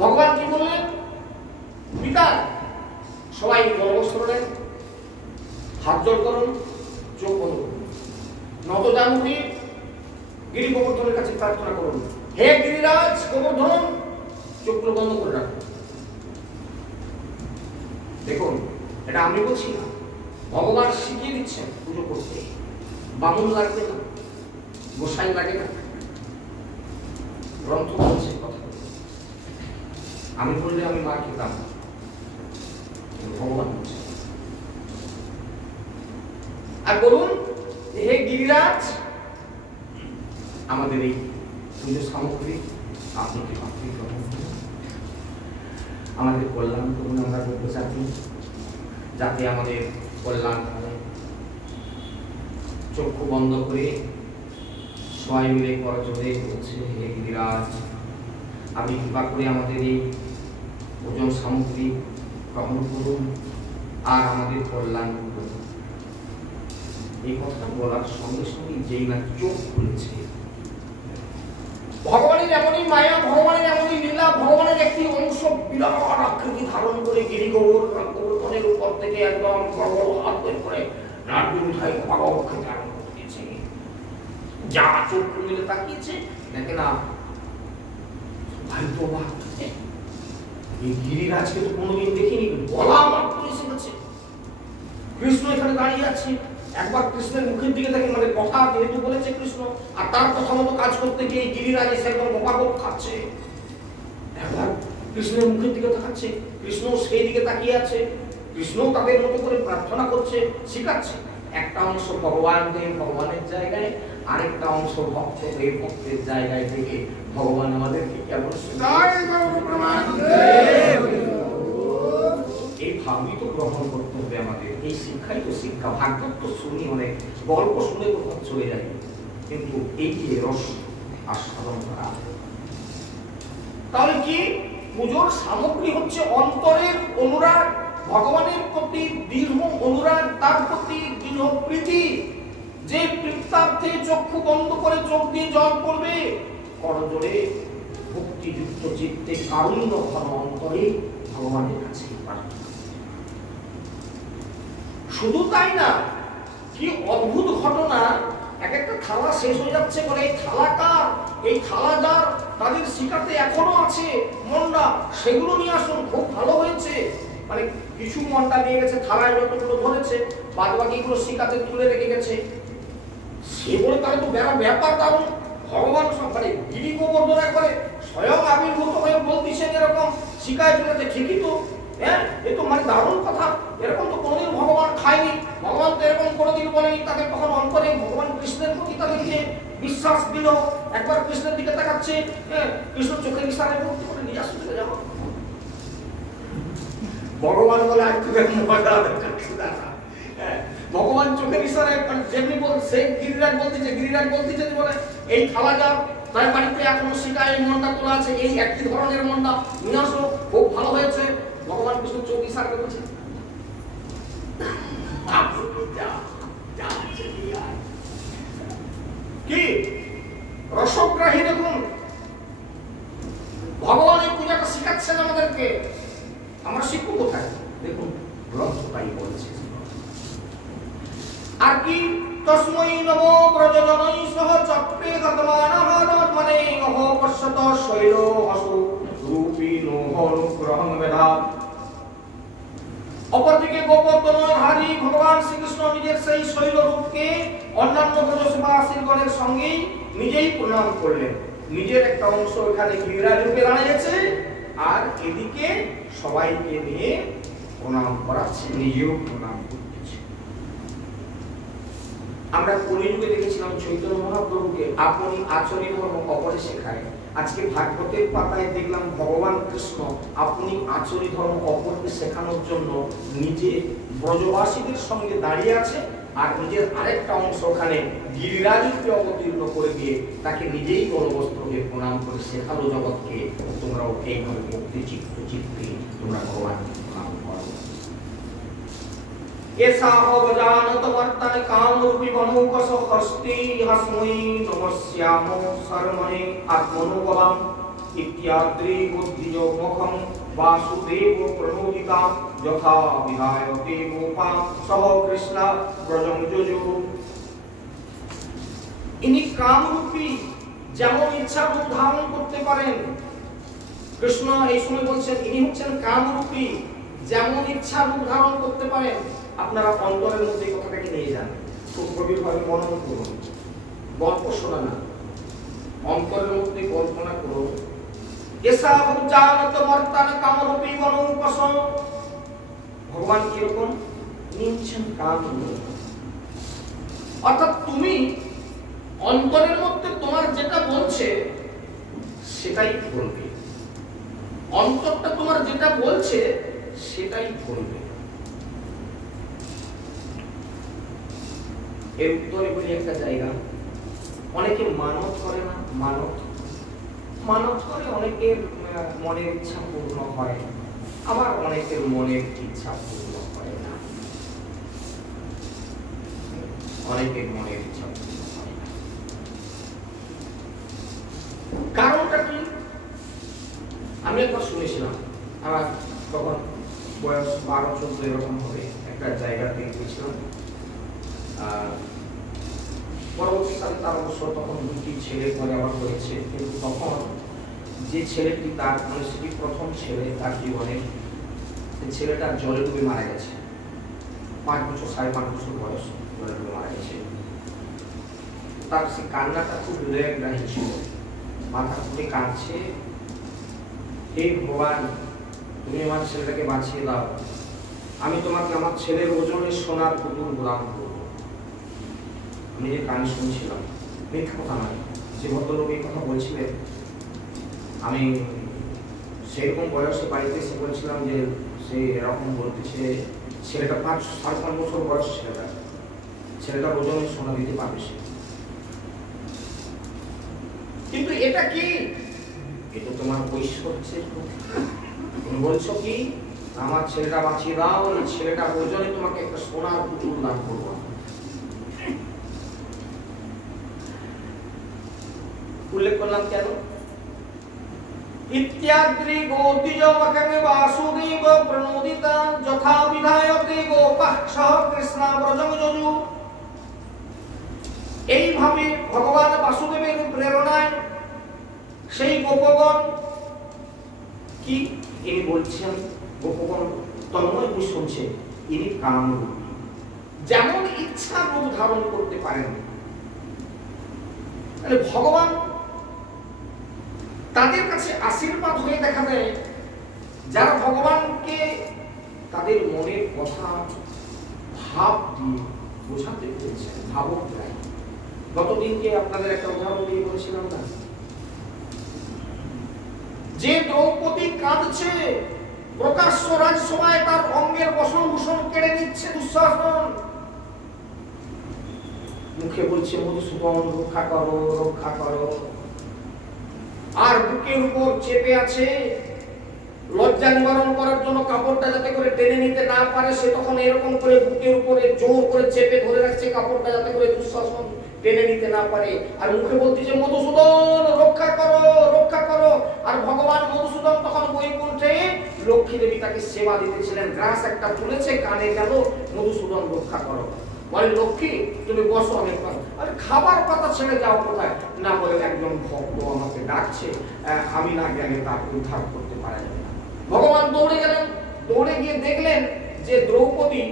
ভগবান কি বললেন? পিতা সবাই গর্বস্ত্র নেন, হাত জোড় করুন, চোখ বন্ধ করুন, নতজানুকে গিরি গোবর্ধনের কাছে প্রার্থনা করুন, হে গিরিরাজ গোবর্ধন, চোখ বন্ধ করে রাখুন। দেখুন, এটা আমি বলছি না, ভগবান শিখিয়ে দিচ্ছেন পুজো করতে। বামুন লাগবে না, গোসাই লাগে না, গ্রন্থ বলছে কথা। আমি বললে আমি মা খেতাম, ভগবান বলছে। আর বলুন, হে গিরিরাজ, আমাদের এই পুজো সামগ্রী আপনি কি পাত্রী গ্রহণ করুন, আমাদের কল্যাণ করুন। আমরা বলতে চাচ্ছি যাতে আমাদের কল্যাণ হয়। চক্ষু বন্ধ করে সবাই মিলে করজোড়ে বলছে, হে গিরিরাজ, আপনি কৃপা করে আমাদের এই ওজন সামগ্রী গ্রহণ করুন আর আমাদের কল্যাণ করুন। এই কথাটা বলার সঙ্গে সঙ্গে যেই না চোখ খুলেছে, ভগবানের এমনই মায়া, ভগবানের এমনই লীলা, ভগবানের একটি অংশ বিরাট আকৃতি ধারণ করে গিরি গোবর্ধনের উপর থেকে একদম বড় বড় হাত বের করে নাট্য উঠাই ভগবান খেতে আরম্ভ করেছে। যা চোখ মিলে তাকিয়েছে দেখে না, ভাই তো অবাক, এই গিরিরাজকে তো কোনোদিন দেখিনি, বলা মাত্র এসে গেছে। কৃষ্ণ এখানে দাঁড়িয়ে আছে, একবার কৃষ্ণের মুখের দিকে দেখে, মানে কথা যেহেতু বলেছে কৃষ্ণ, আর তার কথা মতো কাজ করতে গিয়ে গিরিরাজ এসে একদম গোপাগোপ খাচ্ছে। একবার কৃষ্ণের মুখের দিকে তাকাচ্ছে, কৃষ্ণ সেই দিকে তাকিয়ে আছে, কৃষ্ণ তাদের মতো করে প্রার্থনা করছে, শিখাচ্ছে। একটা অংশ ভগবানদের ভগবানের জায়গায়, আরেকটা অংশ ভক্তদের ভক্তের জায়গায় থেকে ভগবান আমাদেরকে কেমন এই ভাবই তো গ্রহণ করতে হবে আমাদের। এই শিক্ষাই তো শিক্ষা। ভাগ্য তো শুনি, অনেক গল্প শুনে কোথাও চলে যায়, কিন্তু এই যে রস আস্বাদন করা। তাহলে কি পুজোর সামগ্রী হচ্ছে অন্তরের অনুরাগ, ভগবানের প্রতি দৃঢ় অনুরাগ, তার প্রতি দৃঢ় প্রীতি। যে তৃপ্তার্থে চক্ষু বন্ধ করে চোখ দিয়ে জল পড়বে, করজোড়ে ভক্তিযুক্ত চিত্তে কারুণ্য ঘন অন্তরে ভগবানের কাছে প্রার্থনা। শুধু তাই না, কি অদ্ভুত ঘটনা, এক একটা থালা শেষ হয়ে যাচ্ছে বলে এই থালা কার, এই থালা যার, তাদের শিকাতে এখনো আছে মন্ডা, সেগুলো নিয়ে আসুন, খুব ভালো হয়েছে। মানে কিছু মন্ডা নিয়ে গেছে, থালায় যতগুলো ধরেছে, বাদ বাকিগুলো শিকাতে তুলে রেখে গেছে। সে বলে তাহলে তো ব্যাপার দারুণ, ভগবান সব মানে গিরি গোবর্ধন একবারে স্বয়ং আবির্ভূত হয়ে বলতেছেন এরকম, শিকায় চলেছে, ঠিকই তো, হ্যাঁ এ তো মানে দারুণ কথা। এরকম তো কোনোদিন ভগবান খায়নি, ভগবান তো এরকম কোনোদিন বলেনি। তাদের তখন অন্তরে ভগবান কৃষ্ণের প্রতি তাদেরকে বিশ্বাস দিল। একবার কৃষ্ণের দিকে তাকাচ্ছে, হ্যাঁ কৃষ্ণ চোখের ইশারায় ভক্তি করে নিয়ে আসতে চলে যাবো। ভগবান বলে আর তোকে মজা ভগবান চোখের ইশারায় যেমনি বলছে, গিরিরাজ বলতেছে বলে এই খাওয়া যাও, তার বাড়িতে এখনো শিকায় এই মনটা তোলা আছে, এই একই ধরনের মনটা নিয়ে আসো, খুব ভালো হয়েছে। ভগবান কৃষ্ণ চোখ ইশারা করেছে, কি রসগ্রাহী দেখুন, ভগবান এই পূজাটা শিখাচ্ছেন আমাদেরকে। আমরা শিখবো কোথায়? দেখুন গ্রন্থ তাই বলছে। আর কি তস্মৈ নমো প্রযোজনৈ সহ চক্রে গতমানঃ মানে অহ পশ্যত শৈল হসু রূপিনো অনুগ্রহং বেদাত। অপরদিকে গোপতনয় হারি ভগবান শ্রীকৃষ্ণ নিজের সেই শৈল রূপকে অন্যান্য ব্রজসুবাসীগণের সঙ্গে নিজেই প্রণাম করলেন। নিজের একটা অংশ এখানে গিরিরাজ রূপে দাঁড়িয়েছে, আর এদিকে সবাইকে নিয়ে প্রণাম করাচ্ছে, নিজেও প্রণাম করতেছে। আমরা কলিযুগে দেখেছিলাম চৈতন্য মহাপ্রভুকে আপনি আচরণ ধর্ম অপরে শেখায়। আজকে ভাগবতের পাতায় দেখলাম ভগবান কৃষ্ণ আপনি আচরণ ধর্ম অপরকে শেখানোর জন্য নিজে ব্রজবাসীদের সঙ্গে দাঁড়িয়ে আছে, আর নিজের আরেকটা অংশ ওখানে গিরিরাজকে অবতীর্ণ করে দিয়ে তাকে নিজেই গণবস্ত্রকে প্রণাম করে শেখালো জগৎকে, তোমরাও এইভাবে ভক্তি চিত্তে তোমরা ভগবানকে প্রণাম করো। এসা অবজানত বর্তন কামরূপী বনৌকস হস্তি হসমৈ নমস্যামো শর্মণে আত্মনুভবম ইত্যাদ্রি বুদ্ধিজো মুখম বাসুদেব প্রণোদিতা যথা বিহায় দেবোপা সহ কৃষ্ণ ব্রজং যজু। ইনি কামরূপী, যেমন ইচ্ছা রূপ ধারণ করতে পারেন। কৃষ্ণ এই সময় বলছেন ইনি হচ্ছেন কামরূপী, যেমন ইচ্ছা রূপ ধারণ করতে পারেন। আপনারা অন্তরের মধ্যে কথাটাকে নিয়ে যান, খুব গভীরভাবে মনন করুন, গল্প শোনা না, অন্তরের মধ্যে কল্পনা করুন। এসা জানত বর্তন কামরূপী বনৌকস। ভগবান কিরকম? ইনি হচ্ছেন কামরূপী। অর্থাৎ তুমি অন্তরের মধ্যে তোমার যেটা বলছে সেটাই বলবে, অন্তরটা তোমার যেটা বলছে সেটাই বলবে। এর উত্তরে বলি একটা জায়গা, অনেকে মানত করে না, মানত করে অনেকের মনের ইচ্ছা পূর্ণ হয়, আবার অনেকের মনের ইচ্ছা পূর্ণ হয় না। অনেকের মনের ইচ্ছা পূর্ণ হয় না, কারণটা কি? আমি একবার শুনেছিলাম, আমার তখন বয়স 12-14 এরকম হবে, একটা জায়গাতে গিয়েছিলাম। পরবর্তীকালে তার অবশ্য তখন 2টি ছেলে ঘরে আমার হয়েছে, কিন্তু তখন যে ছেলেটি তার মানে সেটি প্রথম ছেলে তার জীবনে, সেই ছেলেটা জলে ডুবে মারা গেছে। 5 বছর 5.5 বছর বয়স, জলে ডুবে মারা গেছে। তার সে কান্নাটা খুব হৃদয়গ্রাহী ছিল, মাথা ফুটে কাঁদছে, হে ভগবান তুমি আমার ছেলেটাকে বাঁচিয়ে দাও, আমি তোমাকে আমার ছেলের ওজনের সোনার পুতুল প্রদান করব। আমি যে কান শুনছিলাম, মিথ্যা কথা নয়, যে ভদ্রলোক এই কথা বলছিলেন, আমি সেরকম বয়সে বাড়িতে এসে বলছিলাম যে সে এরকম বলতেছে, ছেলেটা 5-5.5 বছর বয়স, ছেলেটার ওজনের সোনা দিতে পারবে সে। কিন্তু এটা কি? এটা তোমার ঐশ্বর্যের কথা। তুমি বলছো কি আমার ছেলেটা বাঁচিয়ে দাও, এই ছেলেটার ওজনে তোমাকে একটা সোনার পুতুল দান করবো। উল্লেখ করলাম কেন? ইত্যাদ্রি গোতিজমকং বাসুদেব প্রণোদিতা যথা বিধায়তে গোপাঃ সহ কৃষ্ণ ব্রজং যজু। এইভাবে ভগবান বাসুদেবের প্রেরণায় সেই গোপগণ কি ইনি বলছেন, গোপগণ তন্ময় হয়ে শুনছে, ইনি কামরূপী, যেমন ইচ্ছা রূপ ধারণ করতে পারেন। ভগবান তাদের কাছে আশীর্বাদ হয়ে দেখা দেয় যারা ভগবানকে তাদের মনের কথা ভাব দিয়ে বোঝাতে পেরেছেন, ভাবক দেয়। গতদিনকে আপনাদের একটা উদাহরণ দিয়ে বলেছিলাম না, যে দ্রৌপদী কাঁদছে, প্রকাশ্য রাজসভায় তার অঙ্গের বসন ভূষণ কেড়ে নিচ্ছে দুঃশাসন, মুখে বলছে মধুসূদন রক্ষা করো রক্ষা করো, আর বুকের উপর চেপে আছে, লজ্জা নিবারণ করার জন্য কাপড়টা যাতে করে টেনে নিতে না পারে, সে তখন এরকম করে বুকের উপরে জোর করে চেপে ধরে রাখছে কাপড়টা যাতে করে দুঃশাসন টেনে নিতে না পারে, আর মুখে বলতেছে মধুসূদন রক্ষা করো রক্ষা করো। আর ভগবান মধুসূদন তখন বৈকুণ্ঠে লক্ষ্মী দেবী তাকে সেবা দিতেছিলেন, গ্রাস একটা তুলেছে, কানে গেল, মধুসূদন রক্ষা করো। বলে লক্ষ্মী তুমি বসো, আমি আরে খাবার পাতা ছেড়ে যাও কোথায়? না, বলে একজন ভক্ত আমাকে ডাকছে, আমি না গেলে তার উদ্ধার করতে পারা যাবে না। ভগবান দৌড়ে গেলেন, দৌড়ে গিয়ে দেখলেন যে দ্রৌপদী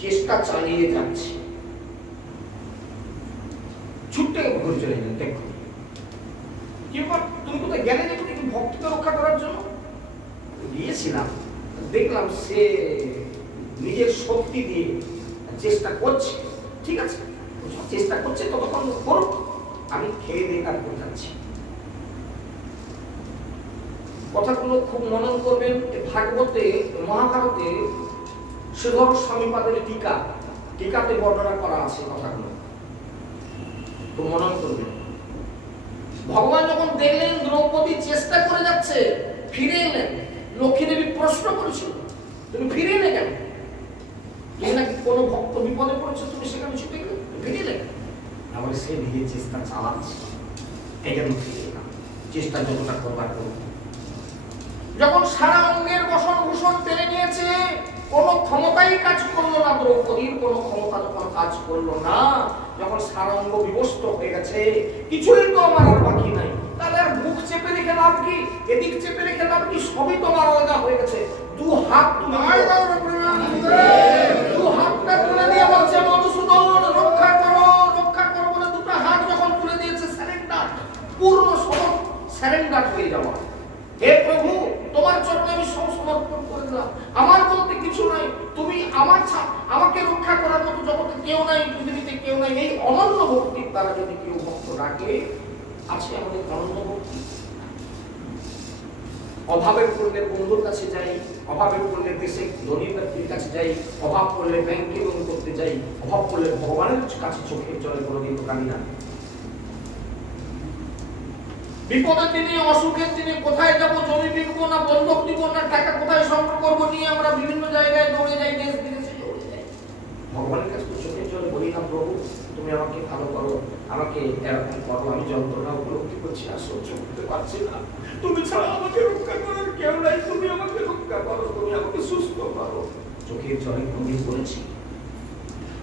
চেষ্টা চালিয়ে যাচ্ছে, ছুটে ঘুরে চলে গেলেন। দেখো কি ব্যাপার, তুমি কোথায় গেলে যে তুমি ভক্তকে রক্ষা করার জন্য? গিয়েছিলাম, দেখলাম সে নিজের শক্তি দিয়ে চেষ্টা করছে, ঠিক আছে চেষ্টা করছে, ততক্ষণ করুক, আমি খেয়ে দিয়ে তারপর যাচ্ছি। কথাগুলো খুব মনন করবেন। ভাগবতে মহাভারতে শ্রীধর স্বামীপাদের টিকাতে বর্ণনা করা আছে কথাগুলো, খুব মনন করবেন। ভগবান যখন দেখলেন দ্রৌপদী চেষ্টা করে যাচ্ছে, ফিরে এলেন। লক্ষ্মী দেবী প্রশ্ন করেছিল তুমি ফিরে এলে কেন? তুমি নাকি কোনো ভক্ত বিপদে পড়েছে, তুমি সেখানে ছুটে গেলে, ফিরে এলে? আবার সে নিজের চেষ্টা চালাচ্ছে, এই জন্য ফিরে এলাম, চেষ্টা যতটা করবার করব। যখন সারা অঙ্গের বসন ভূষণ টেনে নিয়েছে, কোনো ক্ষমতাই কাজ করলো না, দ্রৌপদীর কোনো ক্ষমতা যখন কাজ করলো না, যখন সারা অঙ্গ বিবস্ত হয়ে গেছে, কিছুই তো আমার আর বাকি নাই, তাহলে আর মুখ চেপে রেখে লাভ কি, এদিক চেপে রেখে লাভ কি, সবই তো আমার আলাদা হয়ে গেছে। দু হাতটা তুলে দিয়ে বলছে মধুসূদন রক্ষা করো রক্ষা করো, বলে দুটো হাত যখন তুলে দিয়েছে, স্যারেন্ডার, পূর্ণ স্যারেন্ডার হয়ে যাওয়া। হে প্রভু, তোমার চরণে আমি সমর্পণ করে দিলাম, আমার বলতে কিছু নাই, তুমি আমাকে রক্ষা করার মতো জগতে কেউ নাই, পৃথিবীতে কেউ নাই। এই অনন্য ভক্তির দ্বারা যদি কেউ ভক্ত ডাকে, আছে আমাদের অনন্য ভক্তি। অভাবের পড়লে বন্ধুর কাছে যাই, অভাবের পড়লে দেশে ধনী ব্যক্তির কাছে যাই, অভাব পড়লে ব্যাংকে লোন করতে যাই, অভাব পড়লে ভগবানের কাছে চোখের জলে কোনোদিন কাঁদি না। বিপদের দিনে, অসুখের দিনে কোথায় যাব, জমি বিকবো না বন্ধক দিব না টাকা কোথায় সংগ্রহ করবো, নিয়ে আমরা বিভিন্ন জায়গায় দৌড়ে যাই, দেশ বিদেশে দৌড়ে যাই। ভগবানের কাছে চোখের জলে বলি না, প্রভু তুমি আমাকে ভালো করো, আমাকে এরকম করো, আমি যন্ত্রণা উপলব্ধি করছি আর সহ্য করতে পারছি না, তুমি ছাড়া আমাকে রক্ষা করার কেউ নাই, তুমি আমাকে রক্ষা করো, তুমি আমাকে সুস্থ করো। চোখের জলে কোনদিন বলেছি?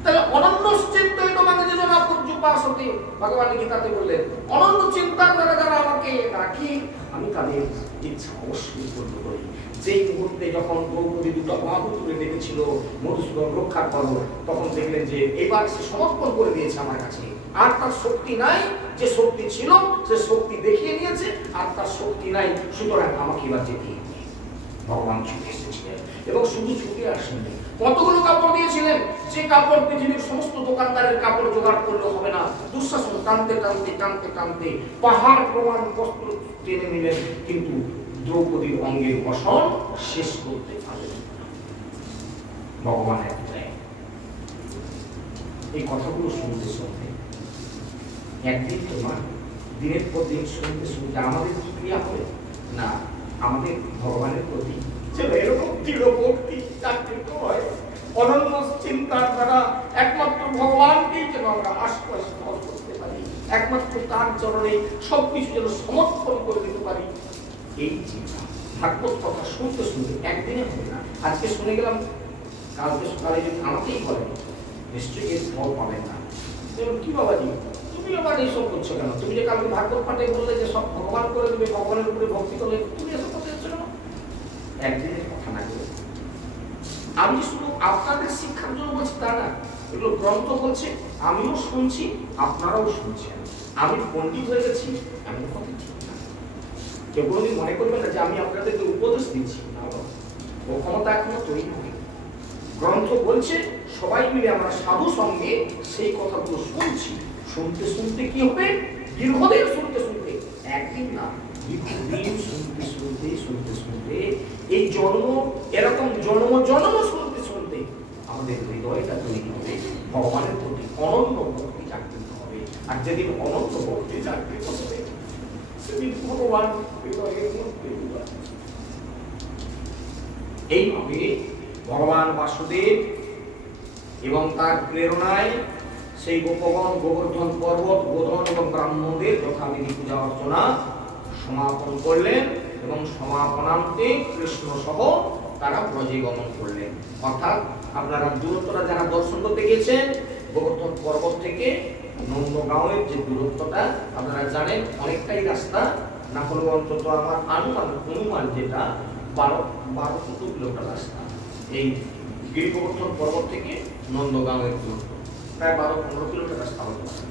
তাহলে অনন্য চিন্তায় তোমাকে যে জন্য উপাসতে ভগবান গীতাতে বললেন, অনন্য চিন্তার দ্বারা যারা আমাকে ডাকি, আমি তাদের ইচ্ছা অবশ্যই পূর্ণ করি। যেই মুহূর্তে যখন দ্রৌপদী দুটো বাহু তুলে ডেকেছিল মধুসূদন রক্ষা করো, তখন দেখলেন যে এবার সে সমর্পণ করে দিয়েছে আমার কাছে, আর তার শক্তি নাই, যে শক্তি ছিল সে শক্তি দেখিয়ে নিয়েছে, আর তার শক্তি নাই, সুতরাং আমাকে এবার যেতে। ভগবান ছুটে এসেছিলেন, এবং শুধু ছুটে আসেননি, কতগুলো কাপড় দিয়েছিলেন, যে কাপড় পৃথিবীর সমস্ত দোকানদারের কাপড় জোগাড় করলে হবে না। দুঃশাসন টানতে টানতে টানতে টানতে পাহাড় প্রমাণ বস্ত্র টেনে নিলেন, কিন্তু দ্রৌপদীর অঙ্গের বসন শেষ করতে পারলেন। ভগবান একটাই। এই কথাগুলো শুনতে শুনতে একদিন তোমার দিনের পর দিন শুনতে শুনতে আমাদের কি ক্রিয়া হবে না, আমাদের ভগবানের প্রতি এরকম দৃঢ় ভক্তি জাগৃত হয়, অনন্য চিন্তার দ্বারা একমাত্র ভগবানকেই যেন আমরা আশ্বাস করতে পারি, একমাত্র তার চরণে সবকিছু যেন সমর্পণ করে দিতে পারি, এই চিন্তা। ভাগবত কথা শুনতে শুনতে একদিনে হবে না। আজকে শুনে গেলাম, কালকে সকালে যদি আমাকেই বলেন নিশ্চয়ই এর ফল পাবেন না। কি বাবাজি তুমি আবার এইসব করছো কেন? তুমি যে কালকে ভাগবত পাঠে বললে যে সব ভগবান করে দেবে, ভগবানের উপরে ভক্তি করলে, তুমি এসব করতে যাচ্ছ কেন? একদিনের কথা না। আমি শুধু আপনাদের শিক্ষার জন্য বলছি তা না, এগুলো গ্রন্থ বলছে, আমিও শুনছি, আপনারাও শুনছেন। আমি পণ্ডিত হয়ে গেছি এমন কথা ঠিক না। কেউ কোনোদিন মনে করবেন না যে আমি আপনাদেরকে উপদেশ দিচ্ছি, না, ও ক্ষমতা এখনো তৈরি হয়। গ্রন্থ বলছে সবাই মিলে আমরা সাধু সঙ্গে সেই কথাগুলো শুনছি। শুনতে শুনতে কি হবে? দীর্ঘদিন শুনতে শুনতে, একদিন না, দীর্ঘদিন শুনতে শুনতে শুনতে শুনতে এই জন্ম, এরকম জন্ম জন্ম শুনতে শুনতে আমাদের হৃদয়টা তৈরি হবে, ভগবানের প্রতি অনন্য ভক্তি জাগৃত হবে। আর যেদিন অনন্ত ভক্তি জাগৃত হবে সেদিন ভগবান হৃদয়ের মধ্যে এইভাবে ভগবান বাসুদেব এবং তার প্রেরণায় সেই গোপগণ গোবর্ধন পর্বত, গোধন এবং ব্রাহ্মণদের যথাবিধি পূজা অর্চনা সমাপন করলেন এবং সমাপনান্তে কৃষ্ণ সহ তারা ব্রজে গমন করলেন। অর্থাৎ আপনারা দূরত্বটা যারা দর্শন করতে গিয়েছেন, গোবর্ধন পর্বত থেকে নন্দগাঁওয়ের যে দূরত্বটা আপনারা জানেন, অনেকটাই রাস্তা, না হলেও অন্তত আমার অনুমান যেটা 12-14 কিলোমিটার রাস্তা। এই গিরিগোবর্ধন পর্বত থেকে নন্দগাঁওয়ের দূরত্ব প্রায় 12-15 কিলোমিটার রাস্তা হতে পারে।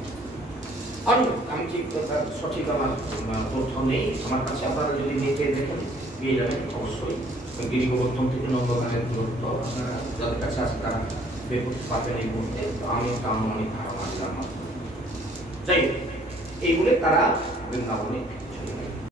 আমি ঠিক সঠিক আমার তথ্য নেই আমার কাছে, আপনারা যদি নেটে দেখেন পেয়ে যাবেন অবশ্যই। গিরিগোবর্ধন থেকে নন্দগাঁওয়ের দূরত্ব আপনারা যাদের কাছে আছে তারা বের করতে পারবেন এই মুহূর্তে। আমি একটা আনুমানিক ধারণা দিলাম। যাই হোক, এইগুলো তারা বৃন্দাবনে চলে গেলেন।